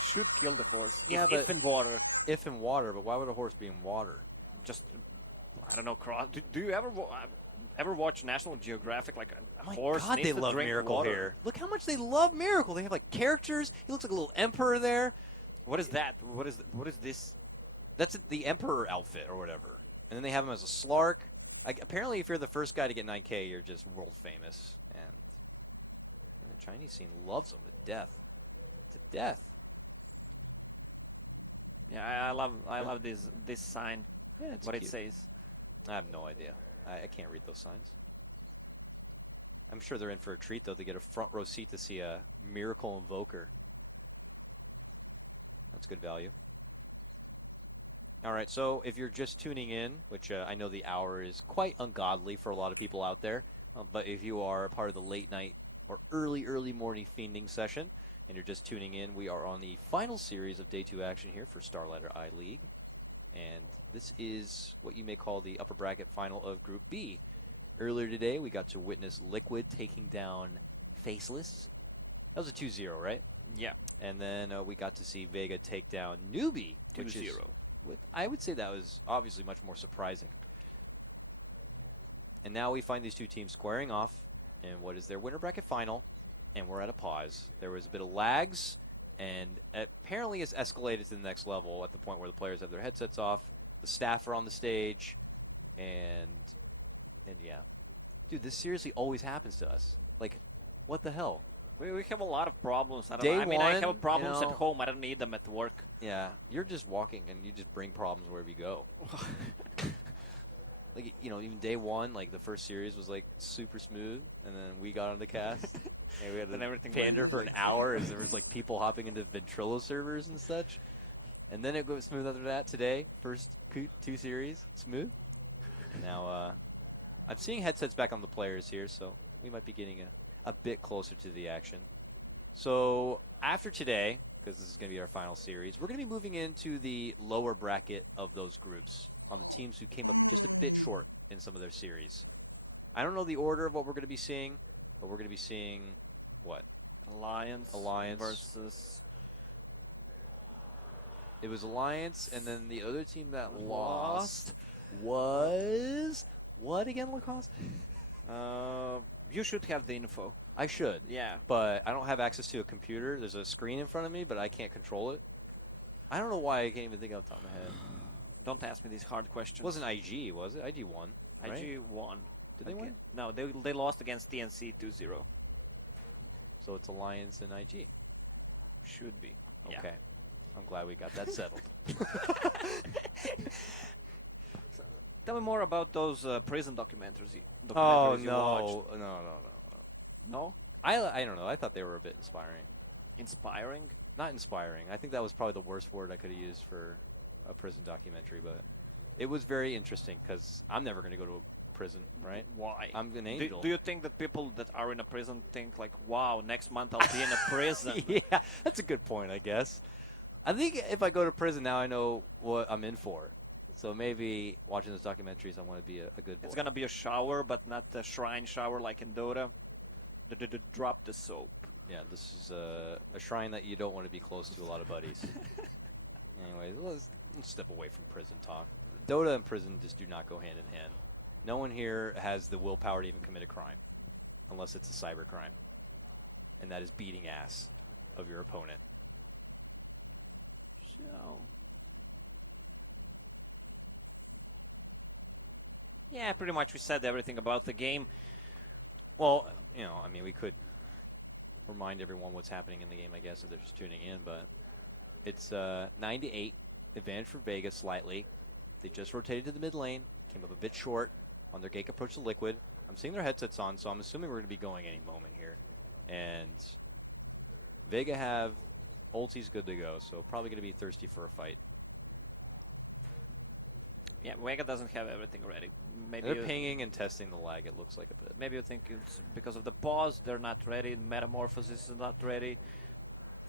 should kill the horse. Yeah, if in water. If in water, but why would a horse be in water? Just, I don't know. Do you ever watch National Geographic? Like a horse God, needs they to love drink Miracle water. here. Look how much they love Miracle. They have like characters. He looks like a little emperor there. What is that? What is this? That's the emperor outfit or whatever. And then they have him as a Slark. Apparently, if you're the first guy to get 9K, you're just world famous. And the Chinese scene loves him to death. To death. Yeah, I love this sign. Yeah, it's what cute. it says. I have no idea. I can't read those signs. I'm sure they're in for a treat, though, to get a front row seat to see a Miracle Invoker. That's good value. All right, so if you're just tuning in, which I know the hour is quite ungodly for a lot of people out there, but if you are a part of the late night or early morning fiending session, and you're just tuning in, we are on the final series of Day 2 action here for Starlighter I-League. And this is what you may call the upper bracket final of Group B. Earlier today, we got to witness Liquid taking down Faceless. That was a 2-0, right? Yeah. And then we got to see Vega take down Newbie, 2-0. which is, I would say that was obviously much more surprising. And now we find these two teams squaring off in what is their winter bracket final, and we're at a pause. There was a bit of lags, And apparently it's escalated to the next level at the point where the players have their headsets off, the staff are on the stage, and yeah. Dude, this seriously always happens to us. Like, what the hell? We have a lot of problems. I don't Day know. I mean, I one, have problems you at know- home. I don't need them at work. Yeah, you're just walking and you just bring problems wherever you go. Like, you know, even day one, like the first series was like super smooth, and then we got on the cast, and we had Then to everything pander went, for an like- hour as there was like people hopping into Ventrilo servers and such. And then it goes smooth after that. Today, first two series, smooth. Now, I'm seeing headsets back on the players here, so we might be getting a bit closer to the action. So after today, because this is going to be our final series, we're going to be moving into the lower bracket of those groups on the teams who came up just a bit short in some of their series. I don't know the order of what we're going to be seeing, but we're going to be seeing what? Alliance versus... It was Alliance, and then the other team that lost was... What again, Lacoste? You should have the info. I should. Yeah. But I don't have access to a computer. There's a screen in front of me, but I can't control it. I don't know why I can't even think off the top of my head. Don't ask me these hard questions. It wasn't IG, was it? IG won, right? IG won. Did they win? No, they lost against TNC 2-0. So it's Alliance and IG. Should be. Okay. Yeah. I'm glad we got that settled. Tell me more about those prison documentaries. Oh, you no. watched. No. No? I don't know. I thought they were a bit inspiring. Inspiring? Not inspiring. I think that was probably the worst word I could have used for a prison documentary, but it was very interesting because I'm never going to go to a prison, right? Why? I'm an angel. Do you think that people that are in a prison think like, wow, next month I'll be in a prison? Yeah, that's a good point, I guess. I think if I go to prison now, I know what I'm in for. So maybe watching those documentaries, I want to be a good boy. It's going to be a shower, but not the shrine shower like in Dota. Drop the soap. Yeah, this is a shrine that you don't want to be close to a lot of buddies. Anyways, let's step away from prison talk. Dota and prison just do not go hand in hand. No one here has the willpower to even commit a crime, unless it's a cyber crime. And that is beating ass of your opponent. So... yeah, pretty much we said everything about the game. Well, you know, I mean, we could remind everyone what's happening in the game, I guess, if they're just tuning in, but it's 9-8, advantage for Vega slightly. They just rotated to the mid lane, came up a bit short on their Gake approach to Liquid. I'm seeing their headsets on, so I'm assuming we're going to be going any moment here. And Vega have ultis good to go, so probably going to be thirsty for a fight. Yeah, Vega doesn't have everything ready. Maybe They're pinging and testing the lag, it looks like a bit. Maybe you think it's because of the pause, they're not ready. Metamorphosis is not ready.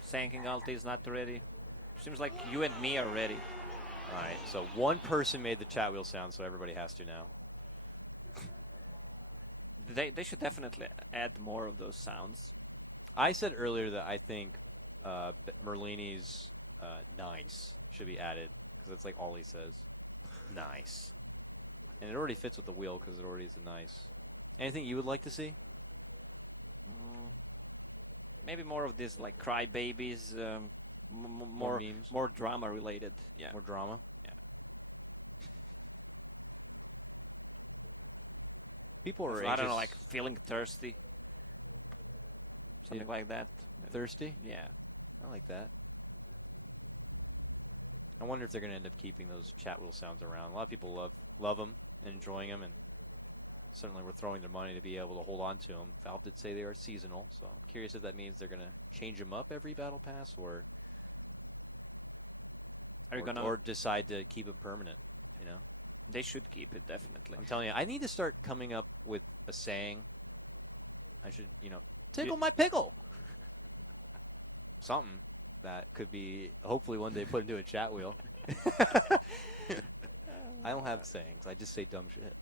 Sanking ulti is not ready. Seems like you and me are ready. All right, so one person made the chat wheel sound, so everybody has to now. They should definitely add more of those sounds. I said earlier that I think Merlini's nice should be added, because that's like all he says. Nice. And it already fits with the wheel, because it already is a nice. Anything you would like to see? Maybe more of this, like crybabies, More memes? more drama related. Yeah. More drama? Yeah. People are So, I don't know, anxious- like feeling thirsty. Something like that. Thirsty? Yeah. I like that. I wonder if they're going to end up keeping those chat wheel sounds around. A lot of people love them and enjoying them, and certainly we're throwing their money to be able to hold on to them. Valve did say they are seasonal, so I'm curious if that means they're going to change them up every battle pass, or or decide to keep them permanent. You know, they should keep it definitely. I'm telling you, I need to start coming up with a saying. I should, tickle my pickle. Something that could be hopefully one day put into a chat wheel. I don't have sayings. I just say dumb shit.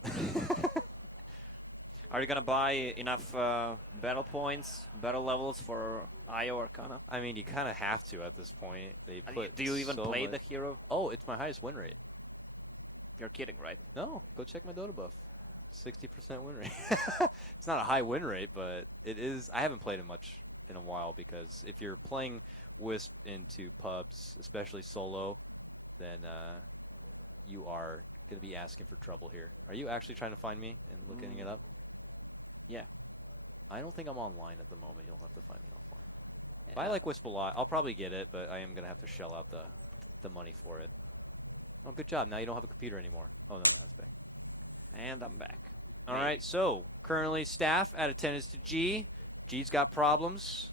Are you gonna buy enough battle points, battle levels for Io Arcana? I mean, you kind of have to at this point. They put. Do you even so play much- the hero? Oh, it's my highest win rate. You're kidding, right? No, go check my Dota buff. 60% win rate. It's not a high win rate, but it is. I haven't played it much in a while, because if you're playing Wisp into pubs, especially solo, then you are going to be asking for trouble here. Are you actually trying to find me and looking it up? Yeah. I don't think I'm online at the moment. You'll have to find me offline. Yeah. I like Wisp a lot. I'll probably get it, but I am going to have to shell out the money for it. Oh, good job. Now you don't have a computer anymore. Oh, no, that's back. And I'm back. All right, so currently staff at attendance to G. G's got problems.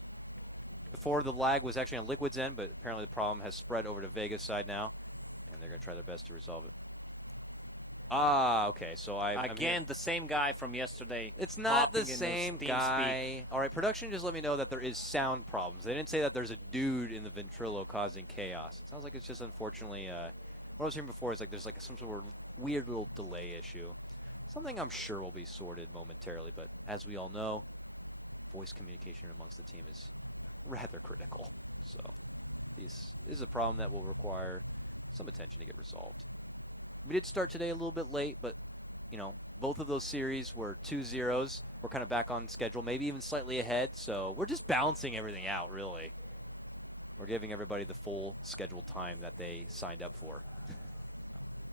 Before, the lag was actually on Liquid's end, but apparently the problem has spread over to Vega's side now, and they're going to try their best to resolve it. Ah, okay, so Again, the same guy from yesterday. It's not the same guy. All right, production just let me know that there is sound problems. They didn't say that there's a dude in the Ventrilo causing chaos. It sounds like it's just, unfortunately, what I was hearing before is like there's like some sort of weird little delay issue. Something I'm sure will be sorted momentarily, but as we all know, voice communication amongst the team is rather critical. So this is a problem that will require some attention to get resolved. We did start today a little bit late, but, you know, both of those series were 2-0s. We're kind of back on schedule, maybe even slightly ahead, so we're just balancing everything out, really. We're giving everybody the full scheduled time that they signed up for.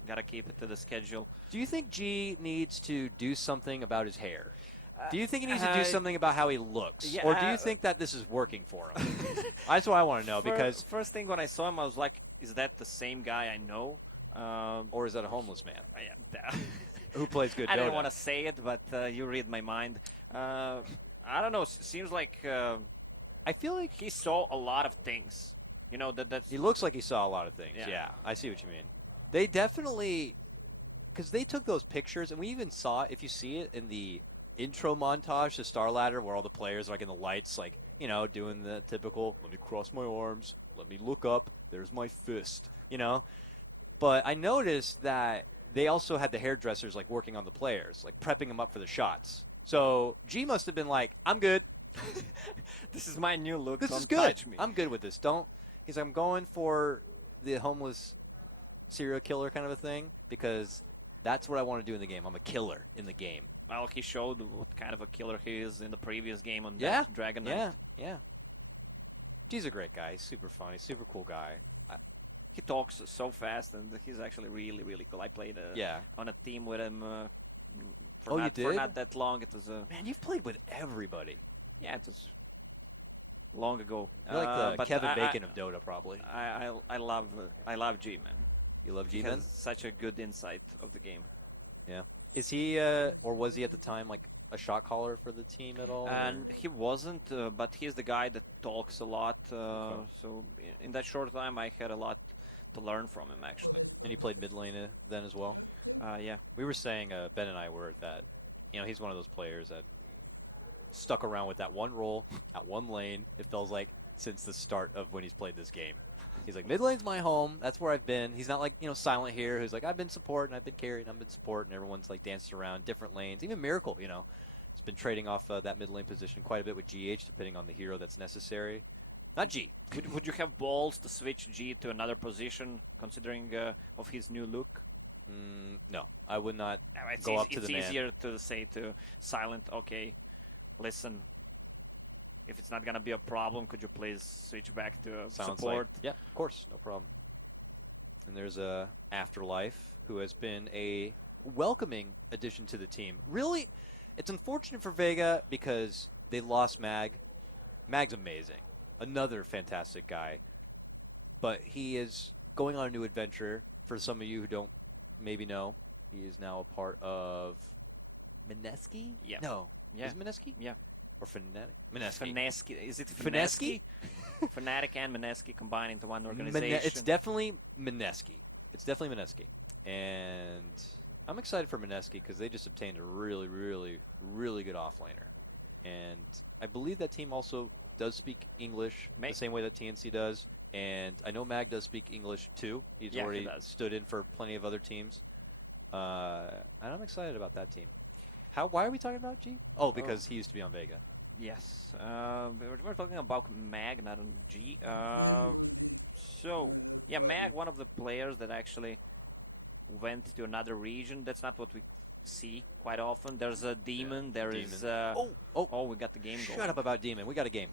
Got to keep it to the schedule. Do you think G needs to do something about his hair? Do you think he needs to do something about how he looks? Yeah, or do you think that this is working for him? That's what I want to know, because... First thing when I saw him, I was like, is that the same guy I know? Or is that a homeless man? Yeah. Who plays good Dota? I didn't want to say it, but you read my mind. I don't know. Seems like I feel like he saw a lot of things. You know, that's... He looks like he saw a lot of things. Yeah, I see what you mean. They definitely... Because they took those pictures, and we even saw it, if you see it, in the intro montage to Star Ladder, where all the players are like in the lights, like, you know, doing the typical, let me cross my arms, let me look up, there's my fist, you know? But I noticed that they also had the hairdressers like working on the players, like prepping them up for the shots. So G must have been like, I'm good. This is my new look. This Don't is good. touch me. I'm good with this. He's like, I'm going for the homeless serial killer kind of a thing, because that's what I want to do in the game. I'm a killer in the game. Well, he showed what kind of a killer he is in the previous game on Dragon Knight. Yeah. G's a great guy. He's super funny, super cool guy. He talks so fast, and he's actually really, really cool. I played on a team with him for not that long. It was Man, you've played with everybody. Yeah, it was long ago. You're like the Kevin Bacon of Dota, probably. I love G, man. You love G, He man? has such a good insight of the game. Yeah. Is he, or was he at the time, like a shot caller for the team at all? And he wasn't, but he's the guy that talks a lot. So in that short time, I had a lot to learn from him, actually. And he played mid lane then as well? Yeah. We were saying, Ben and I were, that, you know, he's one of those players that stuck around with that one role at one lane, it feels like, since the start of when he's played this game. He's like, mid lane's my home. That's where I've been. He's not like, you know, Silent here, who's like, I've been support, and I've been carried, and I've been support, and everyone's like dancing around different lanes. Even Miracle, you know, has been trading off that mid lane position quite a bit with GH, depending on the hero that's necessary. Not G. Would you have balls to switch G to another position, considering of his new look? No, I would not go up to the man. It's easier to say to Silent, okay, listen, if it's not going to be a problem, could you please switch back to support? Like, yeah, of course, no problem. And there's Afterlife, who has been a welcoming addition to the team. Really, it's unfortunate for Vega because they lost Mag. Mag's amazing. Another fantastic guy. But he is going on a new adventure. For some of you who don't maybe know, he is now a part of Mineski? Yeah. No. Yeah. Is it Mineski? Yeah. Or Fnatic? Mineski. Fnatic. Is it Fnatic? Fnatic and Mineski combined into one organization. It's definitely Mineski. It's definitely Mineski. And I'm excited for Mineski because they just obtained a really, really, really good offlaner. And I believe that team also does speak English the same way that TNC does. And I know Mag does speak English too. He's already stood in for plenty of other teams. And I'm excited about that team. Why are we talking about G? Oh, because he used to be on Vega. Yes. We're talking about Mag, not on G. So, yeah, Mag, one of the players that actually went to another region. That's not what we see quite often. There's a Demon. We got the game going. Shut up about Demon. We got a game.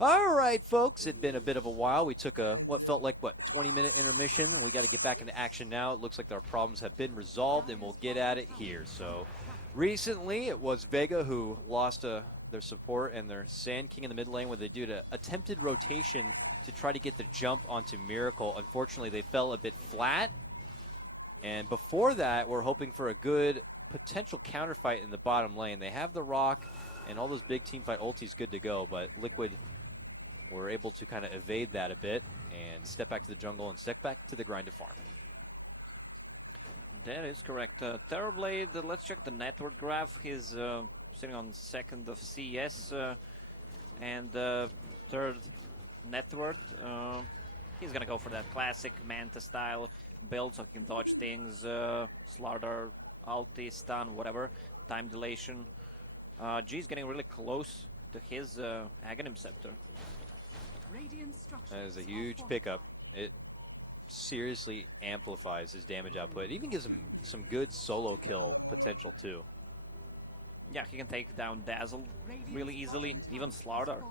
All right, folks, it's been a bit of a while. We took a what felt like 20-minute intermission, and we got to get back into action now. It looks like our problems have been resolved, and we'll get at it here. So, recently it was Vega who lost their support and their Sand King in the mid lane, where they did an attempted rotation to try to get the jump onto Miracle. Unfortunately, they fell a bit flat. And before that, we're hoping for a good potential counterfight in the bottom lane. They have the Rock and all those big teamfight ultis good to go, but Liquid were able to kind of evade that a bit and step back to the jungle and step back to the grind to farm. That is correct. Terrorblade, let's check the network graph. He's sitting on second of CS and third net worth. He's gonna go for that classic Manta style build so he can dodge things, slaughter, ulti, stun, whatever, time dilation. G's getting really close to his Aghanim Scepter. That is a huge pickup. It seriously amplifies his damage output. It even gives him some good solo kill potential too. Yeah, he can take down Dazzle really easily, even Slardar.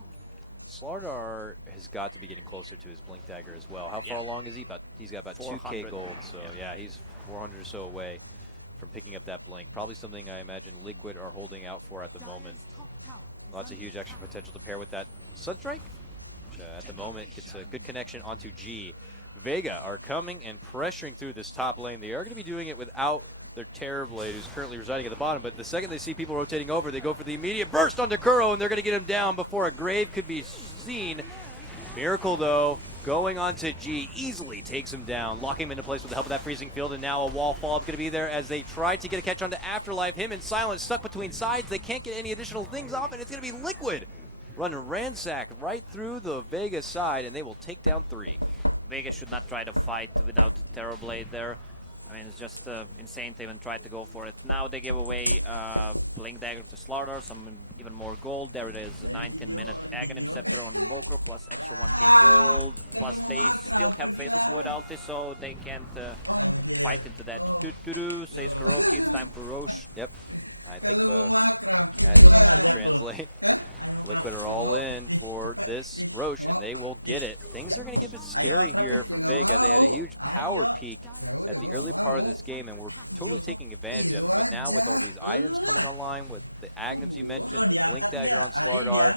Slardar has got to be getting closer to his Blink Dagger as well. How far along is he? He's got about 2k gold, so yeah, he's 400 or so away from picking up that Blink. Probably something I imagine Liquid are holding out for at the moment. Lots of huge extra potential to pair with that Sunstrike, which at the moment gets a good connection onto G. Vega are coming and pressuring through this top lane. They are going to be doing it without their Terrorblade, who's currently residing at the bottom, but the second they see people rotating over, they go for the immediate burst onto Kuro, and they're going to get him down before a grave could be seen. Miracle, though, going on to G, easily takes him down, locking him into place with the help of that freezing field, and now a wall fall-up going to be there as they try to get a catch onto Afterlife. Him and Silence stuck between sides. They can't get any additional things off, and it's going to be Liquid running ransack right through the Vega side, and they will take down 3. Vega should not try to fight without Terrorblade there. I mean, it's just insane to even try to go for it. Now they give away Blink Dagger to Slardar, some even more gold. There it is, 19-minute Aghanim Scepter on Invoker, plus extra 1k gold. Plus they still have Faceless Void ulti, so they can't fight into that. Says Kuroki, it's time for Roche. Yep, I think that is easy to translate. Liquid are all in for this Roche, and they will get it. Things are going to get a bit scary here for Vega. They had a huge power peak at the early part of this game, and we're totally taking advantage of it. But now with all these items coming online, with the Aghanims you mentioned, the Blink Dagger on Slardar,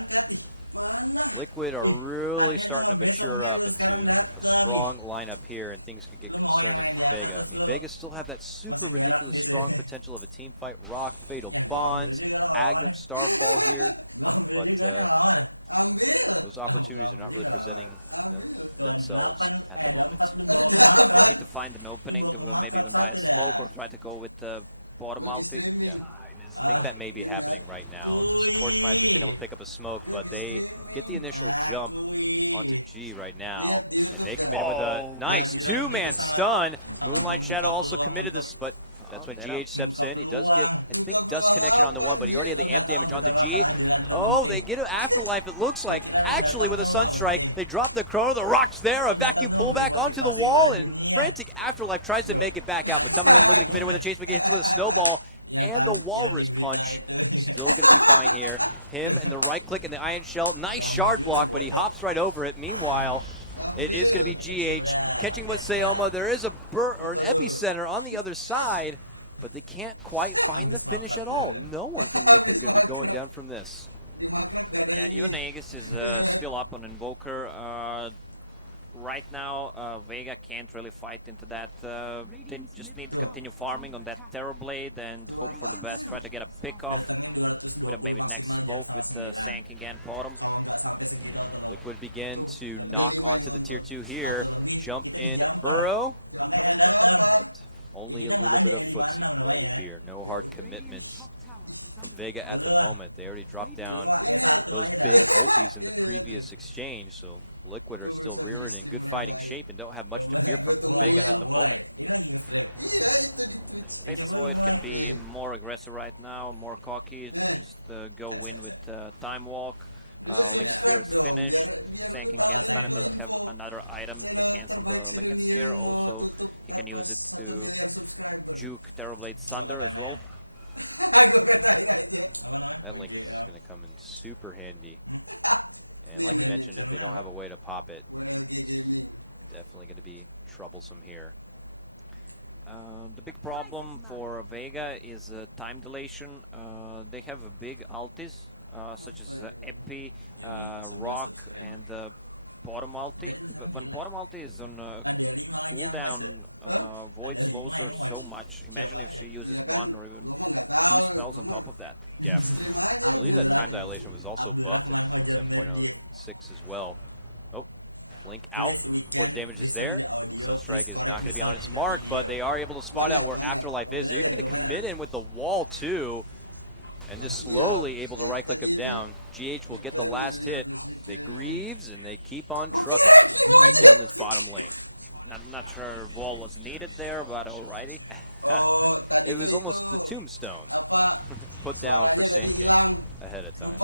Liquid are really starting to mature up into a strong lineup here, and things could get concerning for Vega. I mean, Vega still have that super ridiculous strong potential of a team fight. Rock, Fatal Bonds, Aghanim, Starfall here, but those opportunities are not really presenting themselves at the moment. They need to find an opening, maybe even buy a smoke or try to go with the bottom ulti. Yeah, I think that may be happening right now. The supports might have been able to pick up a smoke, but they get the initial jump onto G right now, and they committed with a nice two-man stun. Moonlight Shadow also committed this, but that's when GH steps in. He does get, I think, Dust Connection on the one, but he already had the amp damage onto G. Oh, they get an Afterlife, it looks like. Actually, with a Sunstrike, they drop the Chrono. The Rock's there, a vacuum pullback onto the wall, and frantic Afterlife tries to make it back out, but Tummerman looking to commit it with a chase, but gets with a snowball and the Walrus Punch. Still going to be fine here. Him and the right click and the Iron Shell. Nice shard block, but he hops right over it. Meanwhile, it is going to be GH catching with Sayoma. There is an epicenter on the other side, but they can't quite find the finish at all. No one from Liquid going to be going down from this. Yeah, even Aegis is still up on Invoker. Right now, Vega can't really fight into that. They just need to continue farming on that Terrorblade and hope for the best. Try to get a pick off with a maybe next smoke with Sank again bottom. Liquid begin to knock onto the tier 2 here. Jump in Burrow, but only a little bit of footsie play here. No hard commitments from Vega at the moment. They already dropped down those big ultis in the previous exchange, so Liquid are still rearing in good fighting shape and don't have much to fear from Vega at the moment. Faceless Void can be more aggressive right now, more cocky, just go win with Time Walk. Lincoln Sphere is finished. Sankin can't stun him, doesn't have another item to cancel the Lincoln Sphere. Also, he can use it to juke Terrorblade Sunder as well. That Lincoln is going to come in super handy. And like you mentioned, if they don't have a way to pop it, it's definitely going to be troublesome here. The big problem for Vega is time dilation. They have a big ultis, such as Epi, Rock, and Bottom ulti. When Bottom ulti is on cooldown, Void slows her so much. Imagine if she uses 1 or even 2 spells on top of that. Yeah. I believe that time dilation was also buffed at 7.06 as well. Oh, blink out before the damage is there. Sunstrike is not going to be on its mark, but they are able to spot out where Afterlife is. They're even going to commit in with the wall too, and just slowly able to right-click him down. GH will get the last hit. They Greaves, and they keep on trucking right down this bottom lane. I'm not sure wall was needed there, but alrighty. It was almost the tombstone put down for Sand King ahead of time.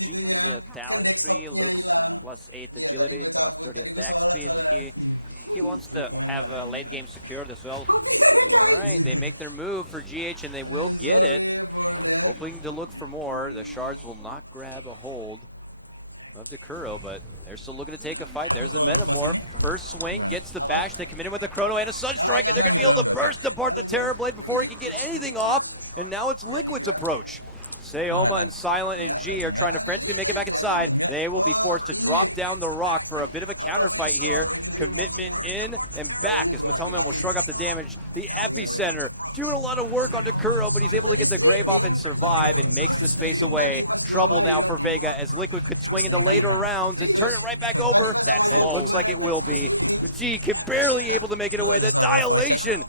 G's talent tree looks +8 agility, +30 attack speed. He wants to have late game secured as well. All right, they make their move for GH, and they will get it. Hoping to look for more. The shards will not grab a hold of Dekuro, but they're still looking to take a fight. There's the Metamorph. First swing, gets the bash. They come in with a Chrono and a Sunstrike, and they're going to be able to burst apart the Terrorblade before he can get anything off. And now it's Liquid's approach. Sayoma and Silent and G are trying to frantically make it back inside. They will be forced to drop down the rock for a bit of a counter fight here. Commitment in and back as Matoman will shrug off the damage. The Epicenter doing a lot of work on Dekuro, but he's able to get the Grave off and survive and makes the space away. Trouble now for Vega as Liquid could swing into later rounds and turn it right back over. That's and slow. It looks like it will be. But G can barely able to make it away. The Dilation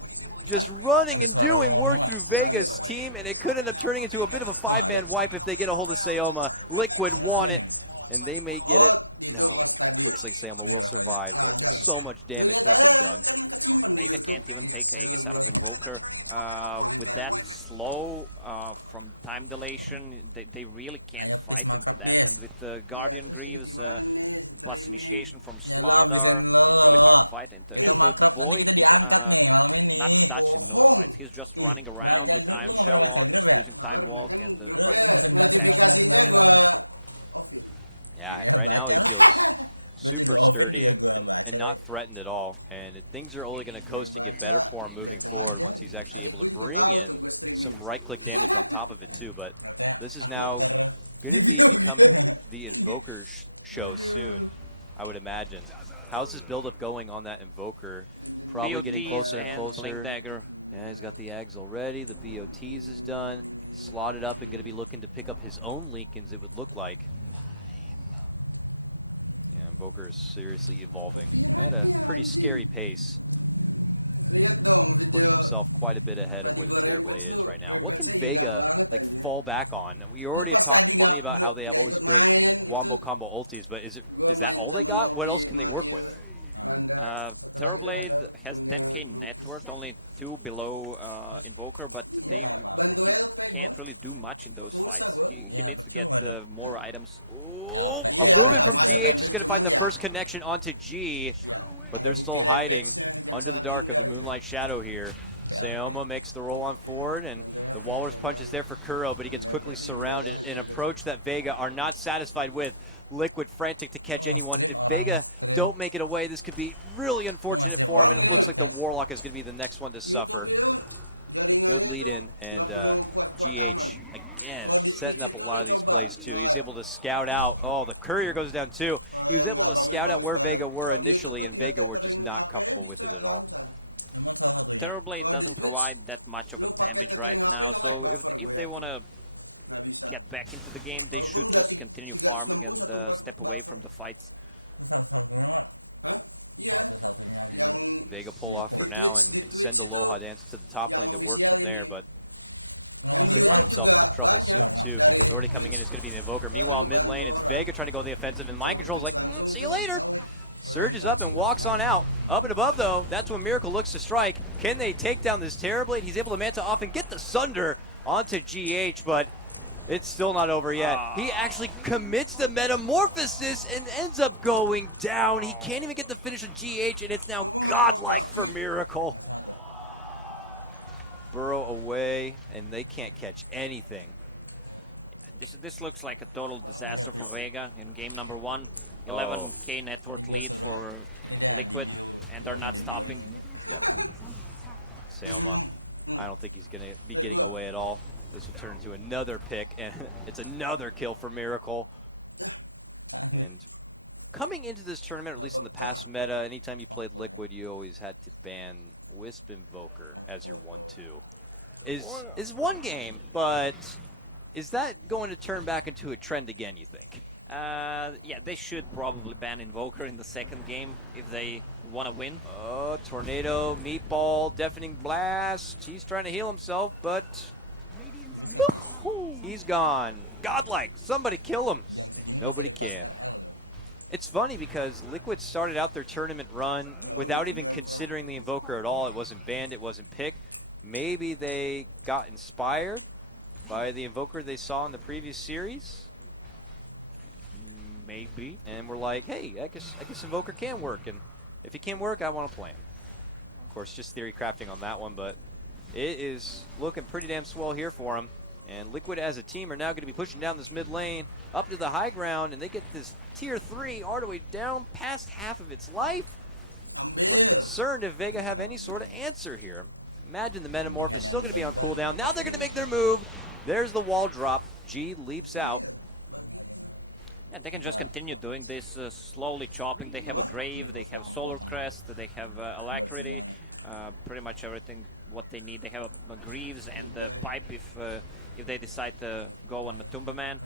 just running and doing work through Vega's team, and it could end up turning into a bit of a 5-man wipe if they get a hold of Sayoma. Liquid want it, and they may get it. No, looks like Sayoma will survive, but so much damage had been done. Vega can't even take Aegis out of Invoker. With that slow from time dilation, they really can't fight into that. And with the Guardian Greaves plus initiation from Slardar, it's really hard to fight into. And the Void is not touching those fights. He's just running around with Iron Shell on, just using Time Walk and trying to dash his head. Yeah, right now he feels super sturdy and not threatened at all. And things are only going to coast and get better for him moving forward once he's actually able to bring in some right-click damage on top of it too. But this is now going to be becoming the Invoker show soon, I would imagine. How's his build-up going on that Invoker? Probably BOTs getting closer and closer. Blink Dagger. Yeah, he's got the Ags already. The BOTs is done. Slotted up and going to be looking to pick up his own Leakins, it would look like. Yeah, Invoker is seriously evolving at a pretty scary pace. Putting himself quite a bit ahead of where the Terrorblade is right now. What can Vega fall back on? We already have talked plenty about how they have all these great wombo combo ultis, but is that all they got? What else can they work with? Terrorblade has 10k net worth, only 2 below Invoker, but he can't really do much in those fights. He needs to get more items. Ooh, a movement from GH is going to find the first connection onto G, but they're still hiding under the dark of the Moonlight Shadow here. Sayoma makes the roll on forward, and the Walrus Punch is there for Kuro, but he gets quickly surrounded. An approach that Vega are not satisfied with. Liquid frantic to catch anyone. If Vega don't make it away, this could be really unfortunate for him, and it looks like the Warlock is going to be the next one to suffer. Good lead in, and GH, again, setting up a lot of these plays too. He was able to scout out. Oh, the Courier goes down too. He was able to scout out where Vega were initially, and Vega were just not comfortable with it at all. Terrorblade doesn't provide that much of a damage right now, so if they want to get back into the game, they should just continue farming and step away from the fights. Vega pull off for now and send Aloha Dance to the top lane to work from there, but he could find himself into trouble soon too, because already coming in is going to be the Invoker. Meanwhile, mid lane, it's Vega trying to go the offensive, and Mind Control's like, see you later. Surges up and walks on out. Up and above, though, that's when Miracle looks to strike. Can they take down this Terrorblade? He's able to manta off and get the Sunder onto GH, but it's still not over yet. He actually commits the Metamorphosis and ends up going down. He can't even get the finish on GH, and it's now godlike for Miracle. Burrow away, and they can't catch anything. This looks like a total disaster for Vega in game number 1. 11k net worth lead for Liquid, and they're not stopping. Yep. Seoma, I don't think he's going to be getting away at all. This will turn into another pick, and it's another kill for Miracle. And coming into this tournament, or at least in the past meta, anytime you played Liquid, you always had to ban Wisp Invoker as your 1-2. Is one game, but is that going to turn back into a trend again, you think? Yeah, they should probably ban Invoker in the second game if they want to win. Oh, Tornado, Meatball, Deafening Blast. He's trying to heal himself, but he's gone. Godlike, somebody kill him. Nobody can. It's funny because Liquid started out their tournament run without even considering the Invoker at all. It wasn't banned, it wasn't picked. Maybe they got inspired by the Invoker they saw in the previous series. Maybe. And we're like, hey, I guess Invoker can work, and if he can work, I want to play him. Of course, just theory crafting on that one, but it is looking pretty damn swell here for him. And Liquid as a team are now going to be pushing down this mid lane up to the high ground, and they get this tier 3 all the way down past half of its life. We're concerned if Vega have any sort of answer here. Imagine the Metamorph is still going to be on cooldown. Now they're going to make their move. There's the wall drop. G leaps out. And they can just continue doing this, slowly chopping. They have a Grave, they have Solar Crest, they have Alacrity, pretty much everything what they need. They have a Greaves and a Pipe if they decide to go on Matumba Man.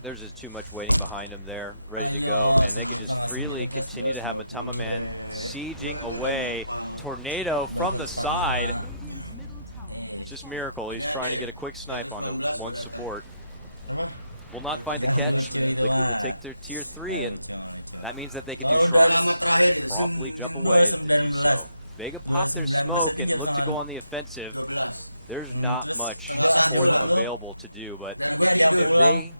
There's just too much waiting behind them there, ready to go, and they could just freely continue to have Matumba Man sieging away. Tornado from the side. Just Miracle. He's trying to get a quick snipe onto one support. Will not find the catch. Liquid will take their tier 3, and that means that they can do shrines. So they promptly jump away to do so. Vega pop their smoke and look to go on the offensive. There's not much for them available to do, but if they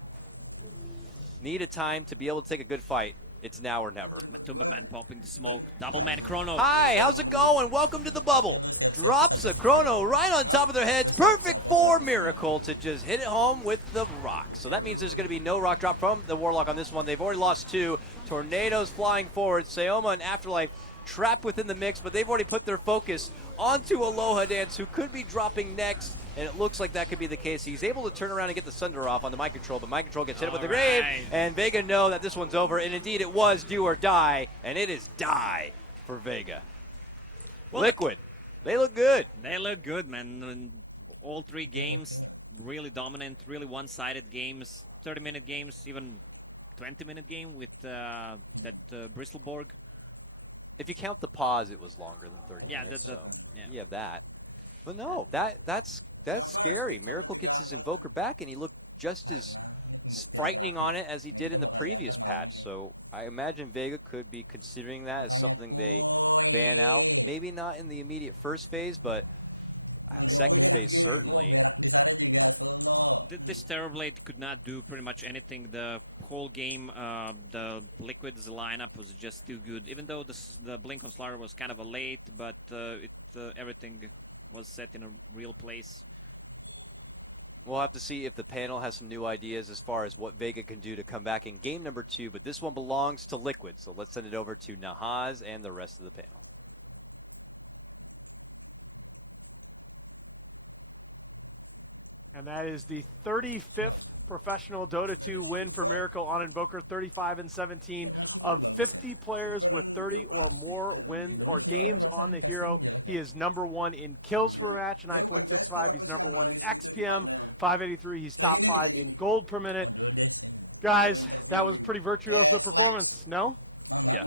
need a time to be able to take a good fight, it's now or never. Matumba Man popping the smoke. Double Man Chrono. Hi, how's it going? Welcome to the bubble. Drops a Chrono right on top of their heads. Perfect for Miracle to just hit it home with the rock. So that means there's going to be no rock drop from the Warlock on this one. They've already lost 2. Tornadoes flying forward. Seoma and Afterlife trapped within the mix, but they've already put their focus onto Aloha Dance, who could be dropping next, and it looks like that could be the case. He's able to turn around and get the Sunder off on the Mind Control, but Mind Control gets hit with the Grave, and Vega know that this one's over, and indeed it was do or die, and it is die for Vega. Well, Liquid, they look good. They look good, man. In all 3 games, really dominant, really one-sided games, 30-minute games, even 20-minute game with that Bristleborg. If you count the pause, it was longer than 30 minutes. So you have that. But no, that's scary. Miracle gets his Invoker back, and he looked just as frightening on it as he did in the previous patch. So I imagine Vega could be considering that as something they ban out. Maybe not in the immediate first phase, but second phase certainly. This Terrorblade could not do pretty much anything. The whole game, the Liquid's lineup was just too good. Even though the Blink on Slayer was kind of a late, but everything was set in a real place. We'll have to see if the panel has some new ideas as far as what Vega can do to come back in game number 2, but this one belongs to Liquid. So let's send it over to Nahaz and the rest of the panel. And that is the 35th professional Dota 2 win for Miracle on Invoker, 35-17 of 50 players with 30 or more wins or games on the hero. He is number 1 in kills per match, 9.65. He's number 1 in XPM, 583. He's top 5 in gold per minute. Guys, that was a pretty virtuoso performance, no? Yeah.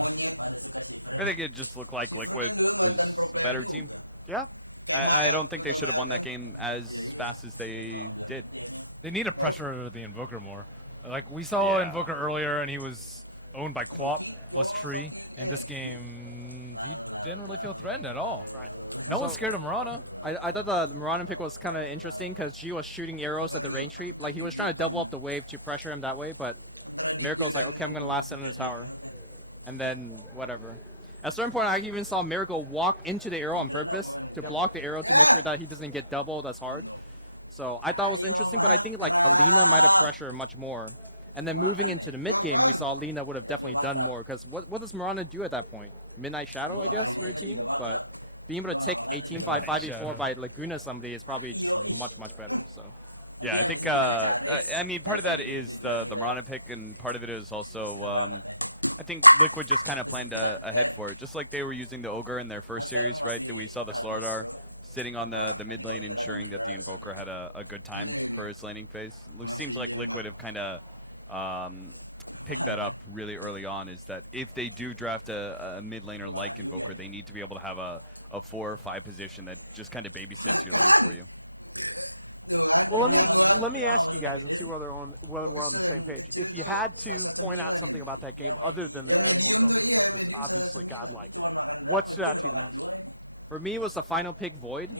I think it just looked like Liquid was a better team. Yeah. I don't think they should have won that game as fast as they did. They need to pressure the Invoker more. Like, we saw Invoker earlier, and he was owned by Quap plus Tree, and this game, he didn't really feel threatened at all. Right. No one's scared of Mirana. I thought the Mirana pick was kind of interesting because she was shooting arrows at the range creep. Like, he was trying to double up the wave to pressure him that way, but Miracle's like, okay, I'm going to last set on the tower. And then, whatever. At a certain point, I even saw Miracle walk into the arrow on purpose to block the arrow to make sure that he doesn't get doubled as hard. So I thought it was interesting, but I think like Alina might have pressured much more. And then moving into the mid game, we saw Alina would have definitely done more because what does Mirana do at that point? Midnight Shadow, I guess, for a team. But being able to take a team fight 5v4 by Laguna somebody is probably just much better. So. Yeah, I think. I mean, part of that is the Mirana pick, and part of it is also. I think Liquid just kind of planned ahead for it, just like they were using the Ogre in their first series, right? That we saw the Slardar sitting on the mid lane, ensuring that the Invoker had a good time for his laning phase. It seems like Liquid have kind of picked that up really early on. Is that if they do draft a mid laner like Invoker, they need to be able to have a 4 or 5 position that just kind of babysits your lane for you. Well, let me ask you guys and see whether we're on the same page. If you had to point out something about that game other than the Miracle Invoker, which was obviously godlike, what stood out to you the most? For me, it was the final pick Void.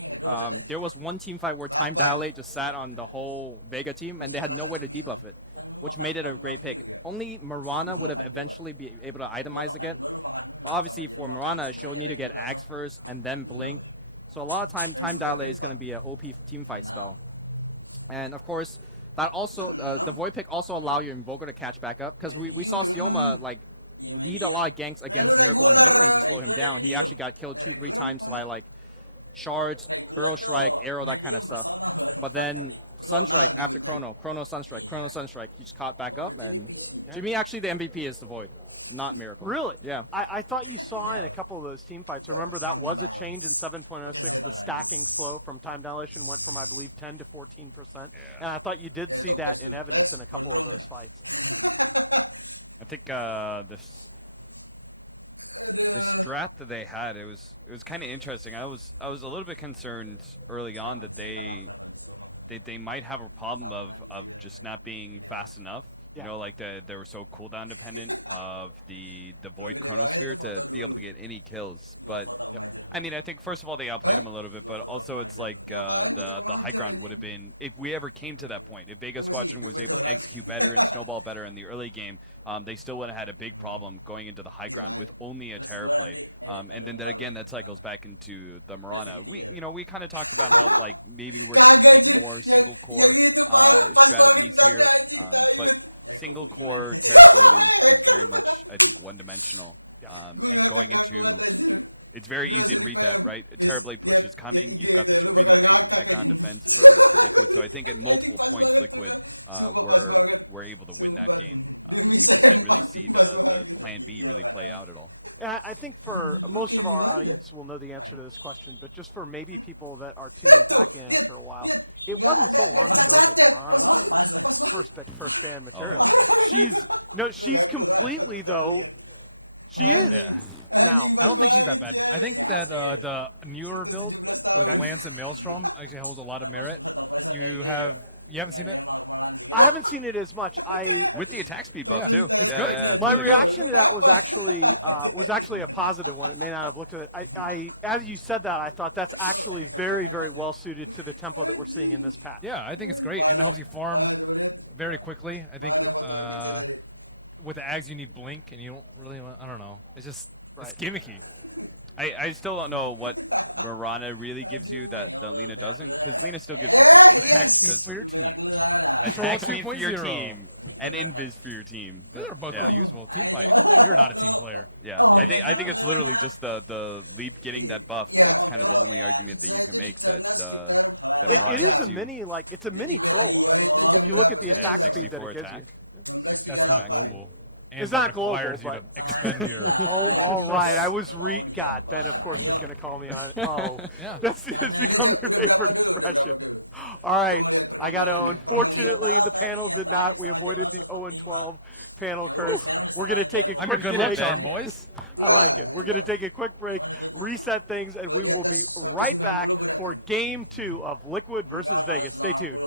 There was one team fight where Time Dilate just sat on the whole Vega team, and they had no way to debuff it, which made it a great pick. Only Mirana would have eventually be able to itemize again. But obviously, for Mirana, she'll need to get Axe first and then Blink. So a lot of Time Dilate is going to be an OP team fight spell. And of course, that also the Void pick also allow your Invoker to catch back up, because we saw Sioma like lead a lot of ganks against Miracle in the mid lane to slow him down. He actually got killed 2-3 times by like shards, Burrow Strike, Arrow, that kind of stuff. But then Sunstrike after Chrono Sunstrike, he just caught back up, and to me actually the MVP is the Void, not Miracle. Really? Yeah. I thought you saw in a couple of those team fights, remember that was a change in 7.06, the stacking slow from time dilation went from, I believe, 10 to 14%. And I thought you did see that in evidence in a couple of those fights. I think this strat that they had, it was kind of interesting. I was a little bit concerned early on that they might have a problem of just not being fast enough. Yeah. You know, like they were so cooldown dependent of the Void Chronosphere to be able to get any kills. But I mean, I think first of all they outplayed him a little bit, but also it's like the high ground would have been, if we ever came to that point, if Vega Squadron was able to execute better and snowball better in the early game, they still would have had a big problem going into the high ground with only a Terrorblade. And then that cycles back into the Mirana. We kind of talked about how like maybe we're going to be seeing more single core strategies here, but single core Terrorblade is very much, I think, one-dimensional. And going into, it's very easy to read that, right? A Terrorblade push is coming. You've got this really amazing high ground defense for Liquid. So I think at multiple points, Liquid were able to win that game. We just didn't really see the plan B really play out at all. And I think for most of our audience will know the answer to this question, but just for maybe people that are tuning back in after a while, it wasn't so long ago that Mirana was first pick, first ban material. She's completely though. She is now. I don't think she's that bad. I think that the newer build with Lance and Maelstrom actually holds a lot of merit. You haven't seen it? I haven't seen it as much. With the attack speed buff too. It's good. Yeah, it's my really reaction to that was actually a positive one. It may not have looked at it. I as you said that, I thought that's actually very, very well suited to the tempo that we're seeing in this patch. Yeah, I think it's great, and it helps you farm very quickly. I think with the Ags you need Blink, and you don't really want, I don't know. It's just it's gimmicky. I still don't know what Mirana really gives you that Lina doesn't, because Lina still gives you full Attack damage. speed for your team. Attack Control speed for your 2.0. team and invis for your team. Those are both pretty useful. Team fight, you're not a team player. Yeah, I think it's literally just the Leap getting that buff. That's kind of the only argument that you can make that Mirana it is gives a you. it's a mini troll. If you look at the attack speed that it gives you. 64 That's not attack speed. global. It's that not global, requires you but to expend your. Oh, all right. I was God, Ben, of course, is going to call me on it. Oh, Yeah. That's become your favorite expression. All right. I got to own. Fortunately, the panel did not. We avoided the 0-12 panel curse. We're going to take a I'm a quick good luck break. charm, boys. I like it. We're going to take a quick break, reset things, and we will be right back for Game 2 of Liquid versus Vegas. Stay tuned.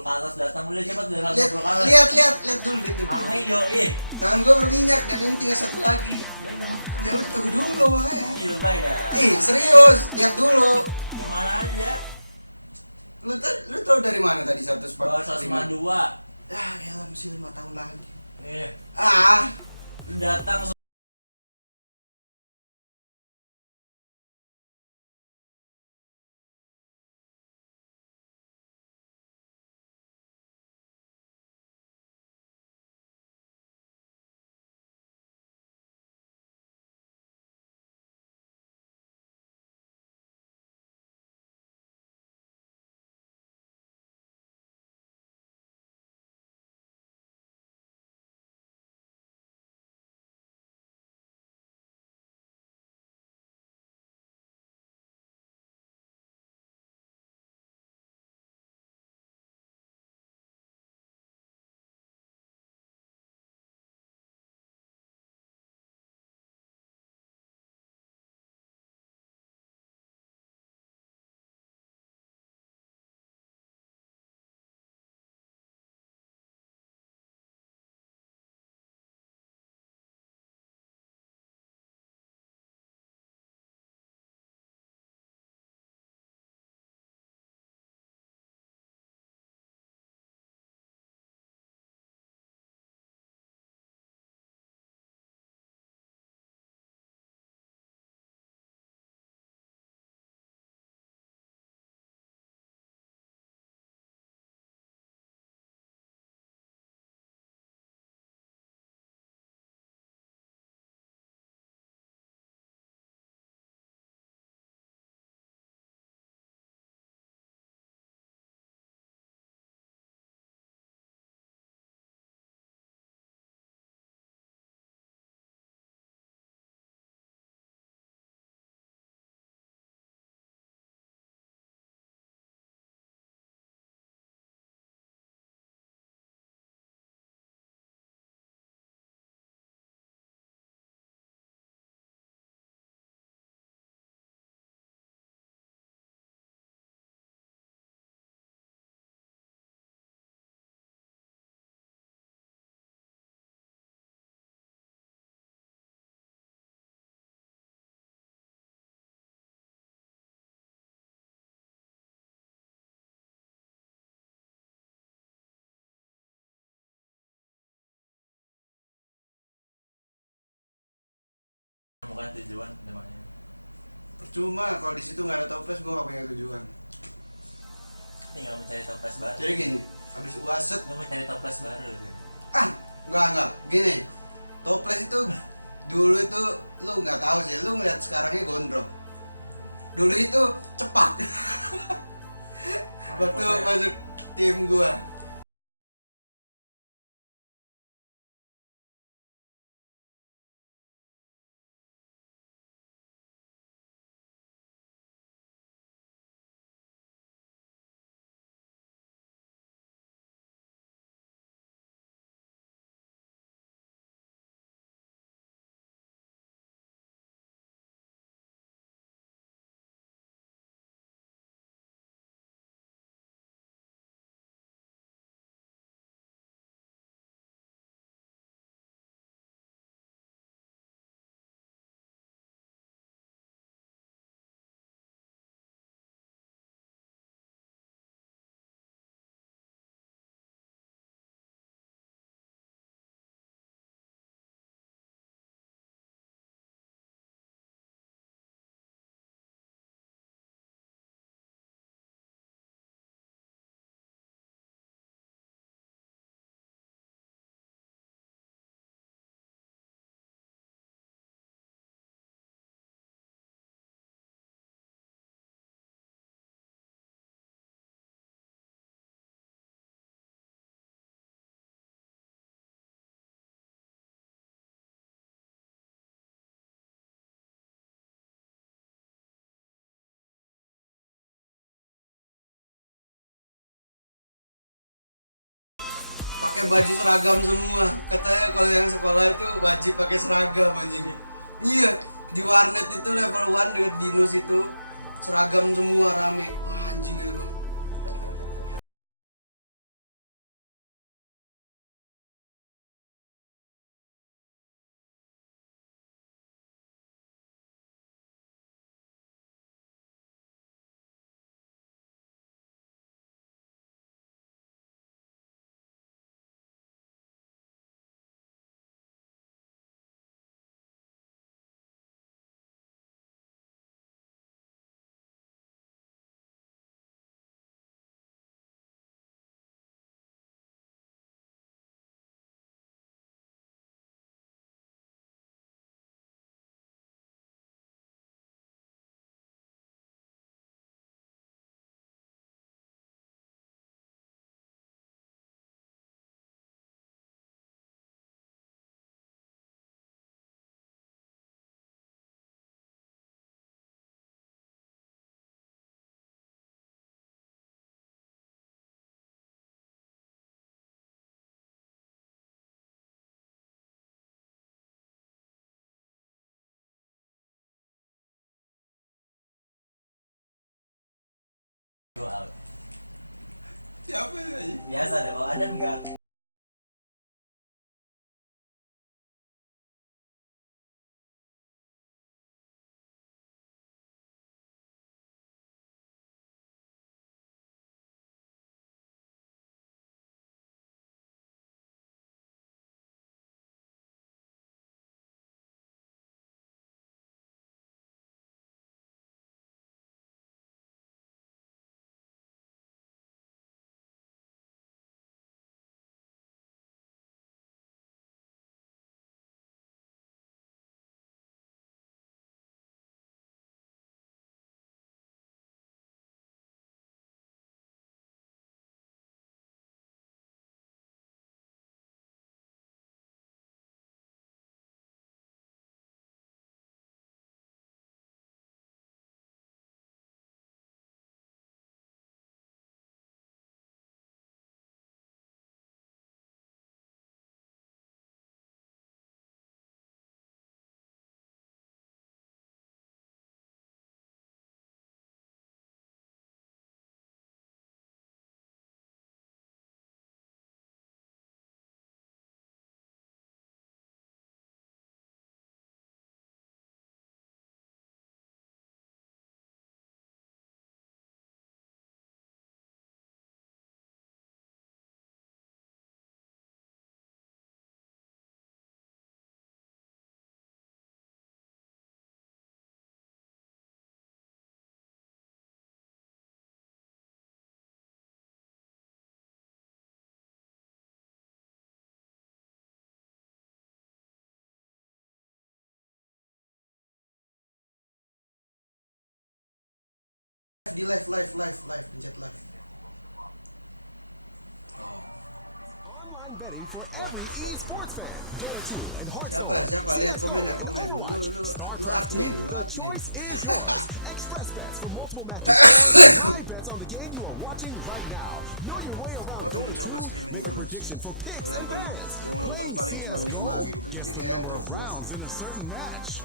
Online betting for every esports fan. Dota 2 and Hearthstone, CSGO and Overwatch, StarCraft 2, the choice is yours. Express bets for multiple matches or live bets on the game you are watching right now. Know your way around Dota 2? Make a prediction for picks and bans. Playing CSGO? Guess the number of rounds in a certain match.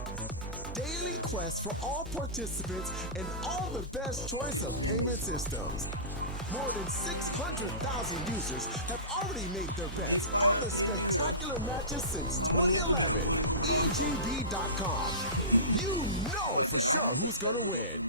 Daily quests for all participants and all the best choice of payment systems. More than 600,000 users have already made their bets on the spectacular matches since 2011. EGB.com. You know for sure who's going to win.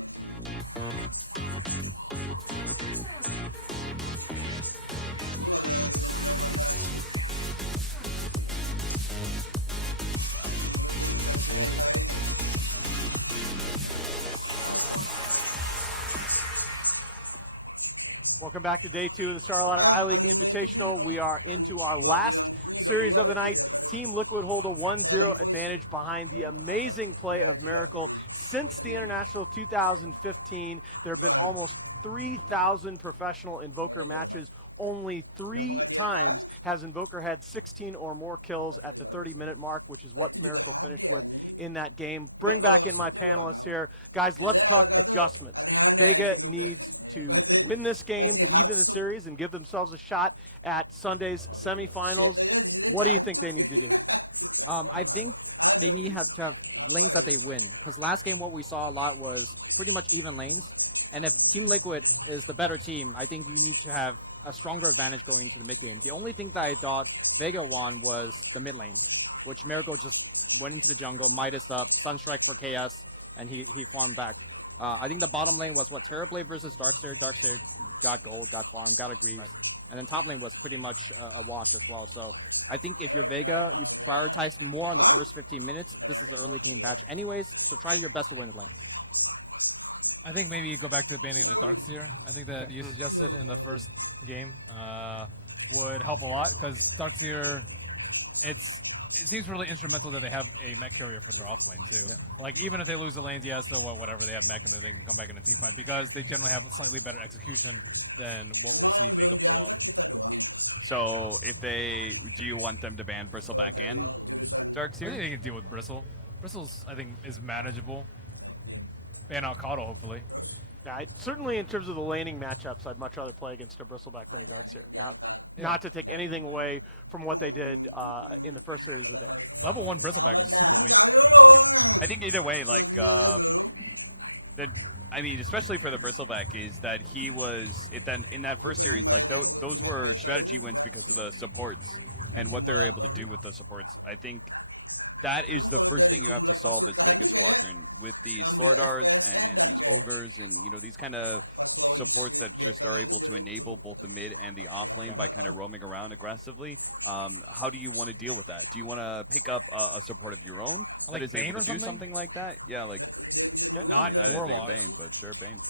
Welcome back to day 2 of the Star Ladder I-League Invitational. We are into our last series of the night. Team Liquid hold a 1-0 advantage behind the amazing play of Miracle. Since the International 2015, there have been almost 3,000 professional Invoker matches. Only 3 times has Invoker had 16 or more kills at the 30-minute mark, which is what Miracle finished with in that game. Bring back in my panelists here. Guys, let's talk adjustments. Vega needs to win this game to even the series and give themselves a shot at Sunday's semifinals. What do you think they need to do? I think they need to have lanes that they win. Because last game, what we saw a lot was pretty much even lanes. And if Team Liquid is the better team, I think you need to have a stronger advantage going into the mid game. The only thing that I thought Vega won was the mid lane, which Miracle just went into the jungle, Midas up, Sunstrike for KS, and he farmed back. I think the bottom lane was what, Terrorblade versus Darkseer. Darkseer got gold, got farm, got a Greaves. Right. And then top lane was pretty much a wash as well. So I think if you're Vega, you prioritize more on the first 15 minutes. This is the early game patch anyways, so try your best to win the lanes. I think maybe you go back to banning the Darkseer. I think that you suggested in the first game would help a lot, because Darkseer, it seems really instrumental that they have a mech carrier for their off lane too. Yeah. Like even if they lose the lanes, yeah, so whatever, they have mech and then they can come back in a team fight, because they generally have slightly better execution than what we'll see Vega pull off. So do you want them to ban Bristleback and Darkseer? I think they can deal with Bristle. Bristle's, I think, is manageable. Ban out Caudle, hopefully. Yeah, certainly in terms of the laning matchups, I'd much rather play against a Bristleback than a Darkseer. Now, not to take anything away from what they did in the first series of the day. Level 1 Bristleback is super weak. I think either way, like, I I mean, especially for the Bristleback, is that he was in that first series, like those were strategy wins because of the supports and what they were able to do with the supports. I think that is the first thing you have to solve as Vega Squadron with these Slardars and these Ogres and these kind of supports that just are able to enable both the mid and the off lane by kind of roaming around aggressively. How do you want to deal with that? Do you want to pick up a support of your own Like that is Bane able or to do something? something like that? Yeah, like Not I didn't think of Warlock. Bane, but sure, Bane.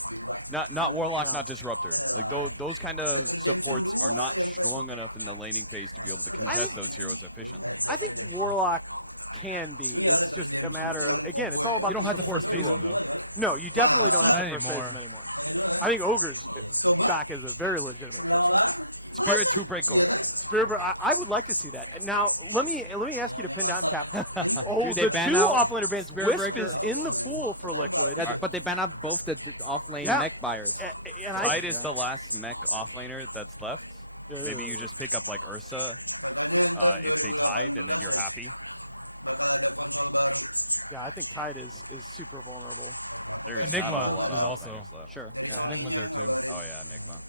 Not Warlock, No. not Disruptor. Like those kind of supports are not strong enough in the laning phase to be able to contest think- those heroes efficiently. I think Warlock can be. It's just a matter of, again, it's all about You don't the have to support first phase duo. him though. No, you definitely don't have Not to first phase anymore. him anymore. I think Ogre's back as a very legitimate first phase. Spirit 2 Breako. Spirit, I would like to see that. Now, let me ask you to pin down Cap. Oh, Dude, they the ban two out offlaner bans. Spirit Wisp Breaker. is in the pool for Liquid. Yeah, but they ban out both the off lane Yeah. mech buyers. And Tide is the last mech offlaner that's left. Maybe you just pick up like Ursa if they tied, and then you're happy. Yeah, I think Tide is super vulnerable. There's Enigma not a whole lot is of also- offlaners left. Sure. Yeah, Enigma's there too. Oh yeah, Enigma.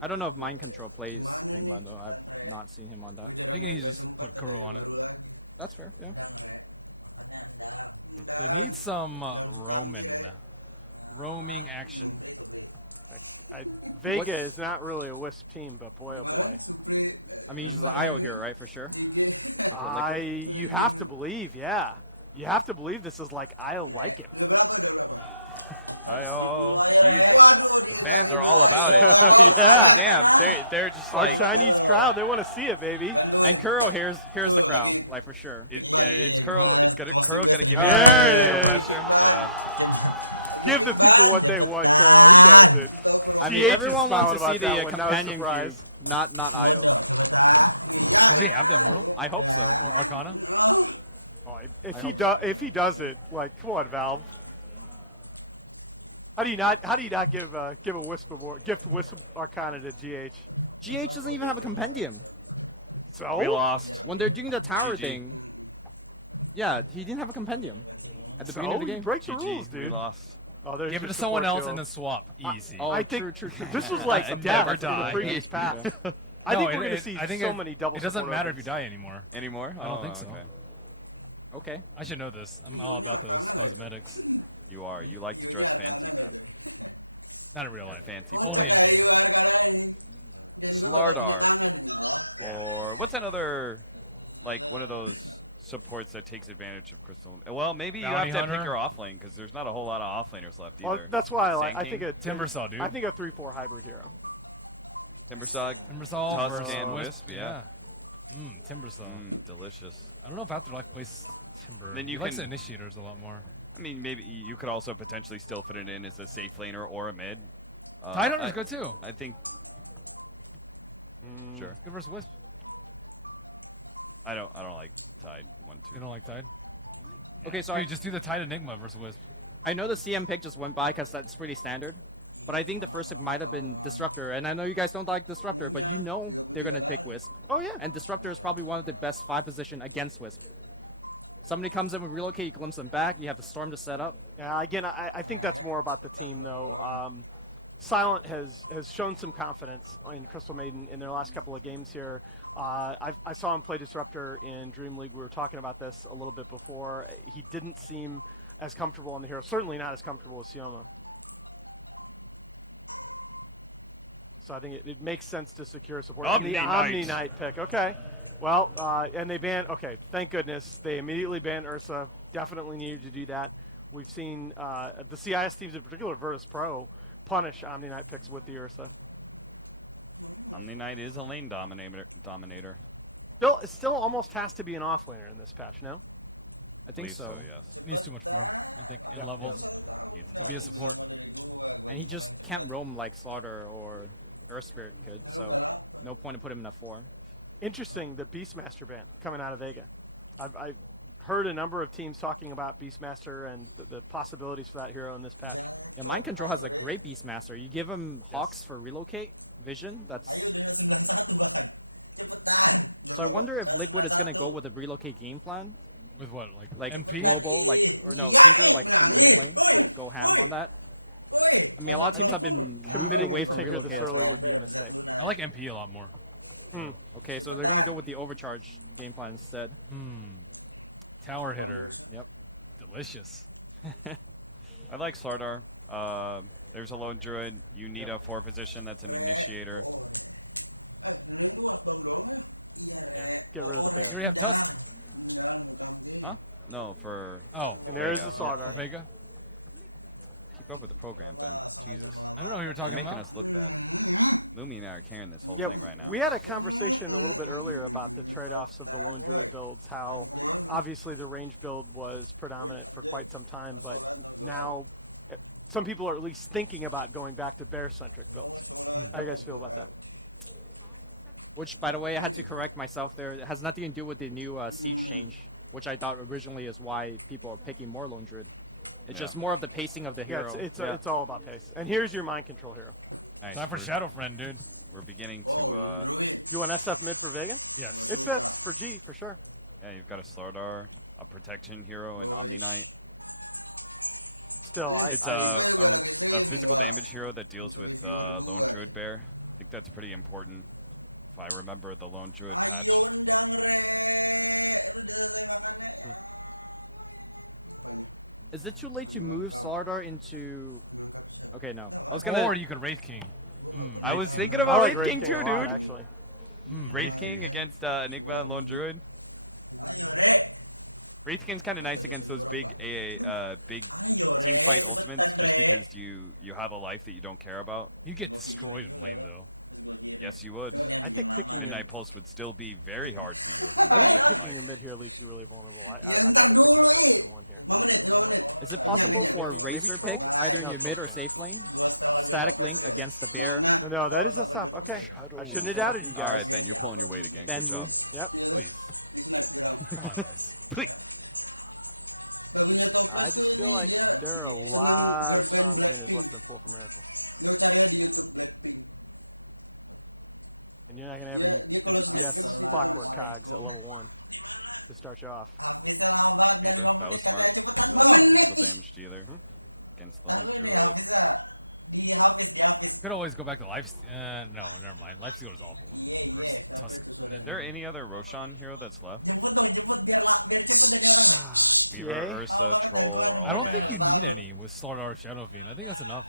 I don't know if Mind Control plays Enigma though. I've not seen him on that. I think he needs to just put Kuro on it. That's fair. Yeah. They need some roaming action. Vega is not really a Wisp team, but boy, oh boy. I mean, he's just an IO hero, right? For sure. If we're Liquid. You have to believe, yeah. You have to believe this is like I'll like him. Oh, Jesus. The fans are all about it. Yeah. God damn, they're just Our like Chinese crowd, they want to see it, baby. And Kuro here's the crowd, like for sure. It's Kuro. Kuro got to give There it it is. pressure. Yeah. Give the people what they want, Kuro. He knows it. I GH mean, is everyone wants to smiling see about the that one. No companion surprise. cube, not IO. Does he have the Immortal I hope so. or Arcana? Oh, I if he does it, like, come on, Valve. How do you not give a gift Wisp Arcana to GH? GH doesn't even have a compendium. So We lost. When they're doing the tower GG. thing, yeah, he didn't have a compendium at the So beginning of the you game. break the GG, rules, we dude. lost. Oh, there's Give it your to someone support else duo. and then swap. Easy. Oh, I think true. this was like And death never in the die. previous patch. No, I think we're it- going to it- see I think so it- many double It doesn't support matter if you opens. die anymore. Anymore? I don't Oh, think so. Okay. Okay. I should know this. I'm all about those cosmetics. You are. You like to dress fancy, man. Not in real You're a life. fancy boy. Only in game. Slardar. Yeah. Or what's another, like one of those supports that takes advantage of Crystal? Well, maybe you Bounty have to pick Hunter? your offlane because there's not a whole lot of offlaners left Well, either. that's why Sand I think King? Timbersaw, dude. I think a 3-4 hybrid hero. Timbersog. Timbersaw Tusk versus and Wisp. Wisp, yeah. Timbersaw. Delicious. I don't know if Afterlife plays Timber. Then He you likes the can- initiators a lot more. I mean, maybe you could also potentially still fit it in as a safe laner or a mid. Tidehunter's good too. I think. Sure. Good versus Wisp. I don't like Tide 1-2. You don't like Tide? Okay, so Dude, just do the Tide Enigma versus Wisp. I know the CM pick just went by because that's pretty standard. But I think the first pick might have been Disruptor. And I know you guys don't like Disruptor, but you know they're going to pick Wisp. Oh, yeah. And Disruptor is probably one of the best 5 position against Wisp. Somebody comes in with Relocate, you glimpse them back, you have the Storm to set up. Yeah, again, I think that's more about the team, though. Silent has shown some confidence in Crystal Maiden in their last couple of games here. I saw him play Disruptor in Dream League. We were talking about this a little bit before. He didn't seem as comfortable on the hero, certainly not as comfortable as Sioma. So I think it makes sense to secure support. And the Omni Knight pick, okay. Well, and they banned, okay, thank goodness. They immediately banned Ursa. Definitely needed to do that. We've seen the CIS teams, in particular Virtus Pro, punish Omni Knight picks with the Ursa. Omni Knight is a lane dominator. It still almost has to be an offlaner in this patch, no? I think Believe so. Yes. Needs too much farm, I think, in Yeah. levels Needs to be a levels. support. And he just can't roam like Slaughter or Earth Spirit could, so no point to put him in a 4. Interesting, the Beastmaster ban coming out of Vega. I've heard a number of teams talking about Beastmaster and the possibilities for that hero in this patch. Yeah, Mind Control has a great Beastmaster. You give him Hawks for Relocate, Vision, that's... So I wonder if Liquid is going to go with a Relocate game plan, With what, like Like NP? global, like or no Tinker, like from the mid lane to go ham on that. I mean, a lot of teams have been moving Committing away to from Tinker relocate this as early well. would be a mistake. I like MP a lot more. Okay, so they're gonna go with the overcharge game plan instead. Tower hitter. Yep. Delicious. I like Slardar. There's a lone druid. You need a 4 position that's an initiator. Yeah, get rid of the bear. You already have Tusk? Huh? No, for Oh. And there is Vega. the Slardar. For Vega? Keep up with the program, Ben. Jesus. I don't know who you were talking You're making about. us look bad. Lumi and I are carrying this whole Yeah, thing right now. we had a conversation a little bit earlier about the trade-offs of the lone druid builds, how obviously the range build was predominant for quite some time, but now some people are at least thinking about going back to bear-centric builds. How do you guys feel about that? Which, by the way, I had to correct myself there. It has nothing to do with the new siege change, which I thought originally is why people are picking more lone druid. It's just more of the pacing of the Yeah, hero. it's all about pace. And here's your mind control hero. Nice. Time for Shadow Friend, dude. We're beginning to. You want SF mid for Vega? Yes. It fits for G for sure. Yeah, you've got a Slardar, a protection hero, and Omni Knight. Still, It's a physical damage hero that deals with lone druid bear. I think that's pretty important. If I remember the lone druid patch. Is it too late to move Slardar into? Okay, no. I was gonna. Or you could Wraith King. I was King. thinking about I like Wraith King a too, lot, dude. actually. Wraith King against Enigma and Lone Druid. Wraith King's kind of nice against those big big team fight ultimates, just because you have a life that you don't care about. You get destroyed in lane though. Yes, you would. I think picking your, Midnight Pulse would still be very hard for you on I your think second picking life. your mid here leaves you really vulnerable. I'd rather pick up one here. Is it possible for Maybe Razor pick Troll? either in No, your mid or Troll's safe lane? Static Link against the bear. No, that is SF. Okay. I shouldn't have doubted you guys. All right, Ben, you're pulling your weight again. Ben Good job. Yep. Please. Come on, guys. Please. I just feel like there are a lot of strong laners left in pull for Miracle. And you're not going to have any BS clockwork cogs at level 1 to start you off. Weaver, that was smart. Another good physical damage dealer against Lone Druid. Could always go back to Life. No, never mind. Lifesteal is awful. Or Tusk. And then Is there any other Roshan hero that's left? TA? Weaver, Ursa, Troll, or all I don't think you banned. need any with Slardar Shadow Fiend. I think that's enough.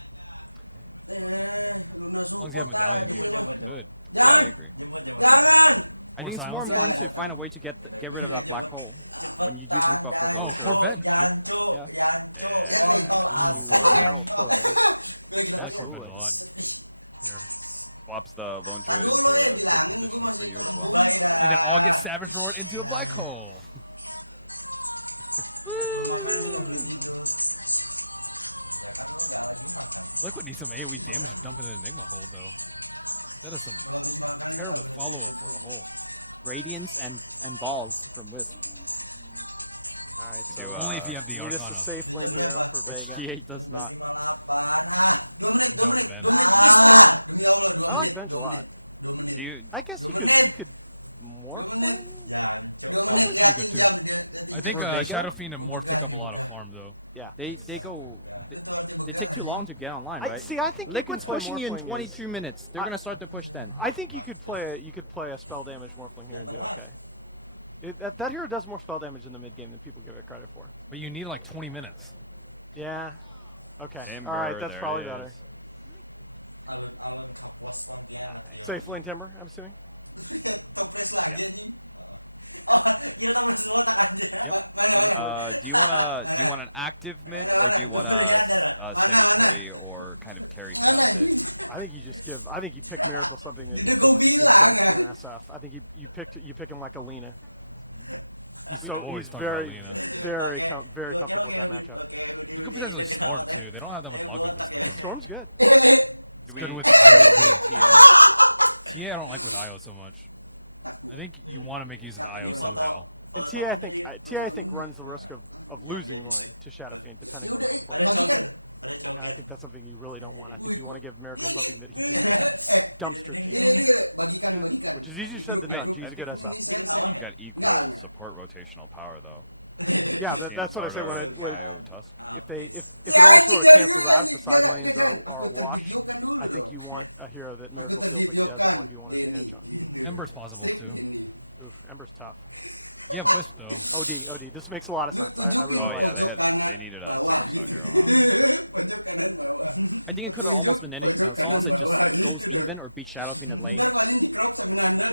As long as you have Medallion, dude, you're good. Yeah, I agree. I More think it's more Silencer? important to find a way to get rid of that black hole when you do group up for the Oh, sure. Corvette, dude. Yeah. Yeah. I'm down with Corvette. I like Corvette a lot. Here. Swaps the Lone Druid into a good position for you as well. And then all get Savage Roared into a black hole. Liquid needs some AoE damage to dump in an Enigma hole, though. That is some terrible follow-up for a hole. Radiance and balls from Wisp. All right, Could so you, Only if you have the need us Arcana. a safe lane hero for Which Vega. G8 does not. Don't, Ben. I like Venge a lot. Do you? I guess you could morph lane? Morphline's pretty good, too. I think For Vega? Shadow Fiend and Morph take up a lot of farm, though. Yeah. They take too long to get online, I right? think Liquid's you can play pushing you in Morphling 22 minutes. They're I- gonna start to push then. I think you could play a spell damage morphling here and do okay. That hero does more spell damage in the mid game than people give it credit for. But you need like 20 minutes. Yeah. Okay. Timber, All right, that's there probably it better. is. Safe lane timber, I'm assuming. Do you want an active mid, or do you want a semi carry or kind of carry style mid? I think you pick Miracle something that you feel like you can dumpster in SF. I think you pick him like Alina. He's always talk about very Alina. very comfortable with that matchup. You could potentially Storm, too. They don't have that much lockdown for Storm. Storm's good. It's good with IO, do we too. hate TA? TA I don't like with IO so much. I think you want to make use of the IO somehow. And TA I think runs the risk of losing the lane to Shadow Fiend depending on the support. And I think that's something you really don't want. I think you want to give Miracle something that he just dumpster G on. Yeah. Which is easier said than done. G's a good SF. I think you've got equal support rotational power, though. Yeah, Can't that's what I say start when on IO Tusk. if it all sort of cancels out, if the side lanes are a wash, I think you want a hero that Miracle feels like he has a 1v1 advantage on. Ember's possible too. Ooh, Ember's tough. You have Wisp though. OD. This makes a lot of sense. I really Oh like yeah, this. they needed a Timbersaw hero, huh? I think it could have almost been anything as long as it just goes even or beats Shadow Fiend in lane.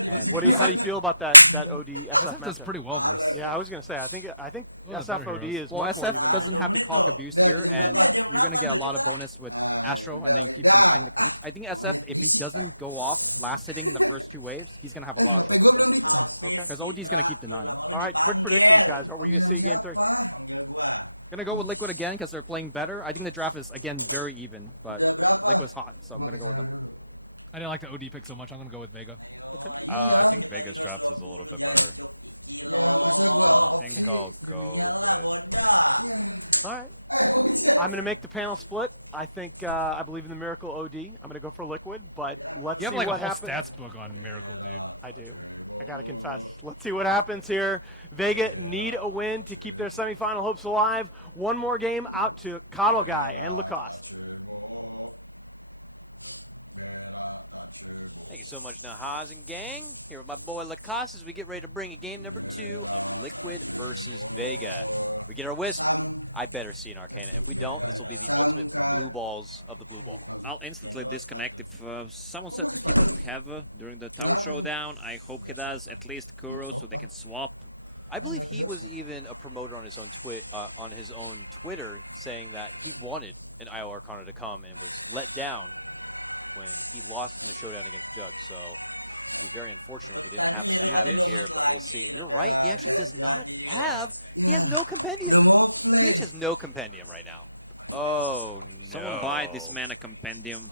And How do you feel about that OD SF SF does matchup? pretty well versus. Yeah, I was gonna say I think One of the better SF OD heroes. is well, much more SF even doesn't now. have the cog abuse here, and you're gonna get a lot of bonus with Astro, and then you keep denying the creeps. I think SF, if he doesn't go off last hitting in the first 2 waves, he's gonna have a lot of trouble against OD. Okay. Because OD's gonna keep denying. All right, quick predictions, guys. Are we gonna see game 3? Gonna go with Liquid again because they're playing better. I think the draft is again very even, but Liquid's hot, so I'm gonna go with them. I didn't like the OD pick so much. I'm gonna go with Vega. I think Vega's draft is a little bit better. I think I'll go with Vega. All right. I'm going to make the panel split. I think I believe in the Miracle OD. I'm going to go for Liquid, but let's You have see like a what whole happens. stats book on Miracle, dude. I do. I got to confess. Let's see what happens here. Vega need a win to keep their semifinal hopes alive. One more game out to Coddle Guy and Lacoste. Thank you so much, Nahaz and gang. Here with my boy Lacoste as we get ready to bring you game number 2 of Liquid versus Vega. We get our Wisp. I better see an Arcana. If we don't, this will be the ultimate blue balls of the blue ball. I'll instantly disconnect if someone said that he doesn't have during the tower showdown. I hope he does at least Kuro so they can swap. I believe he was even a promoter on his own Twitter saying that he wanted an IO Arcana to come and was let down when he lost in the showdown against Jug. So it'd be very unfortunate if he didn't happen to have it here, but we'll see. You're right. He actually does not have. He has no compendium. DH has no compendium right now. Oh no! Someone buy this mana compendium.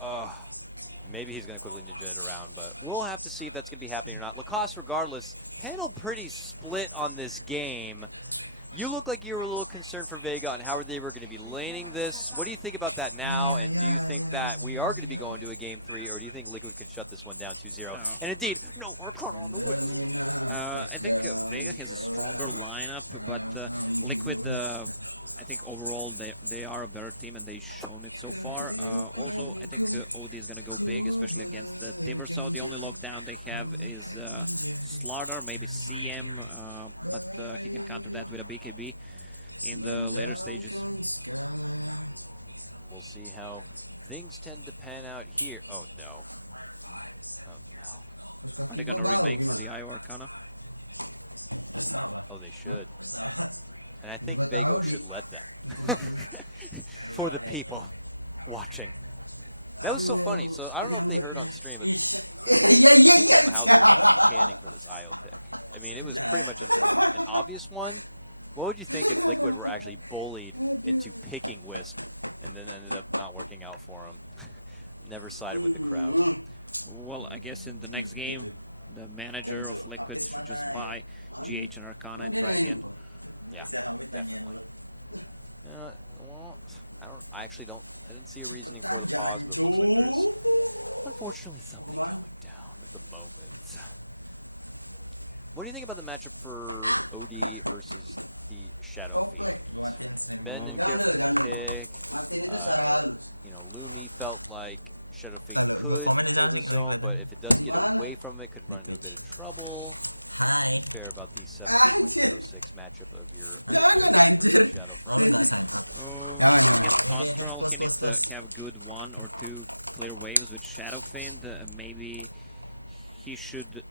Maybe he's going to quickly ninja it around, but we'll have to see if that's going to be happening or not. Lacoste, regardless, panel pretty split on this game. You look like you were a little concerned for Vega on how they were going to be laning this. What do you think about that now? And do you think that we are going to be going to a game 3, or do you think Liquid can shut this one down 2-0? No. And indeed, no Arcana on the win. I think Vega has a stronger lineup, but Liquid, I think overall they are a better team and they've shown it so far. Also, I think OD is going to go big, especially against the Timbersaw. The only lockdown they have is Slaughter, maybe CM, but he can counter that with a BKB in the later stages. We'll see how things tend to pan out here. Oh, no. Oh, no. Are they going to remake for the IO Arcana? Oh, they should. And I think Vega should let them. For the people watching. That was so funny. So I don't know if they heard on stream, but the people in the house were chanting for this IO pick. I mean, it was pretty much an obvious one. What would you think if Liquid were actually bullied into picking Wisp and then ended up not working out for him? Never sided with the crowd. Well, I guess in the next game, the manager of Liquid should just buy GH and Arcana and try again. Yeah, definitely. Well, I didn't see a reasoning for the pause, but it looks like there's unfortunately something going down at the moment. What do you think about the matchup for OD versus the Shadow Fiend? Ben didn't care for the pick. Lumi felt like Shadow Fiend could hold his own, but if it does get away from it, could run into a bit of trouble. Be fair about the 7.06 matchup of your older versus Shadow Frame. Oh, against Austral, he needs to have good 1 or 2 clear waves with Shadow Fiend. Maybe he should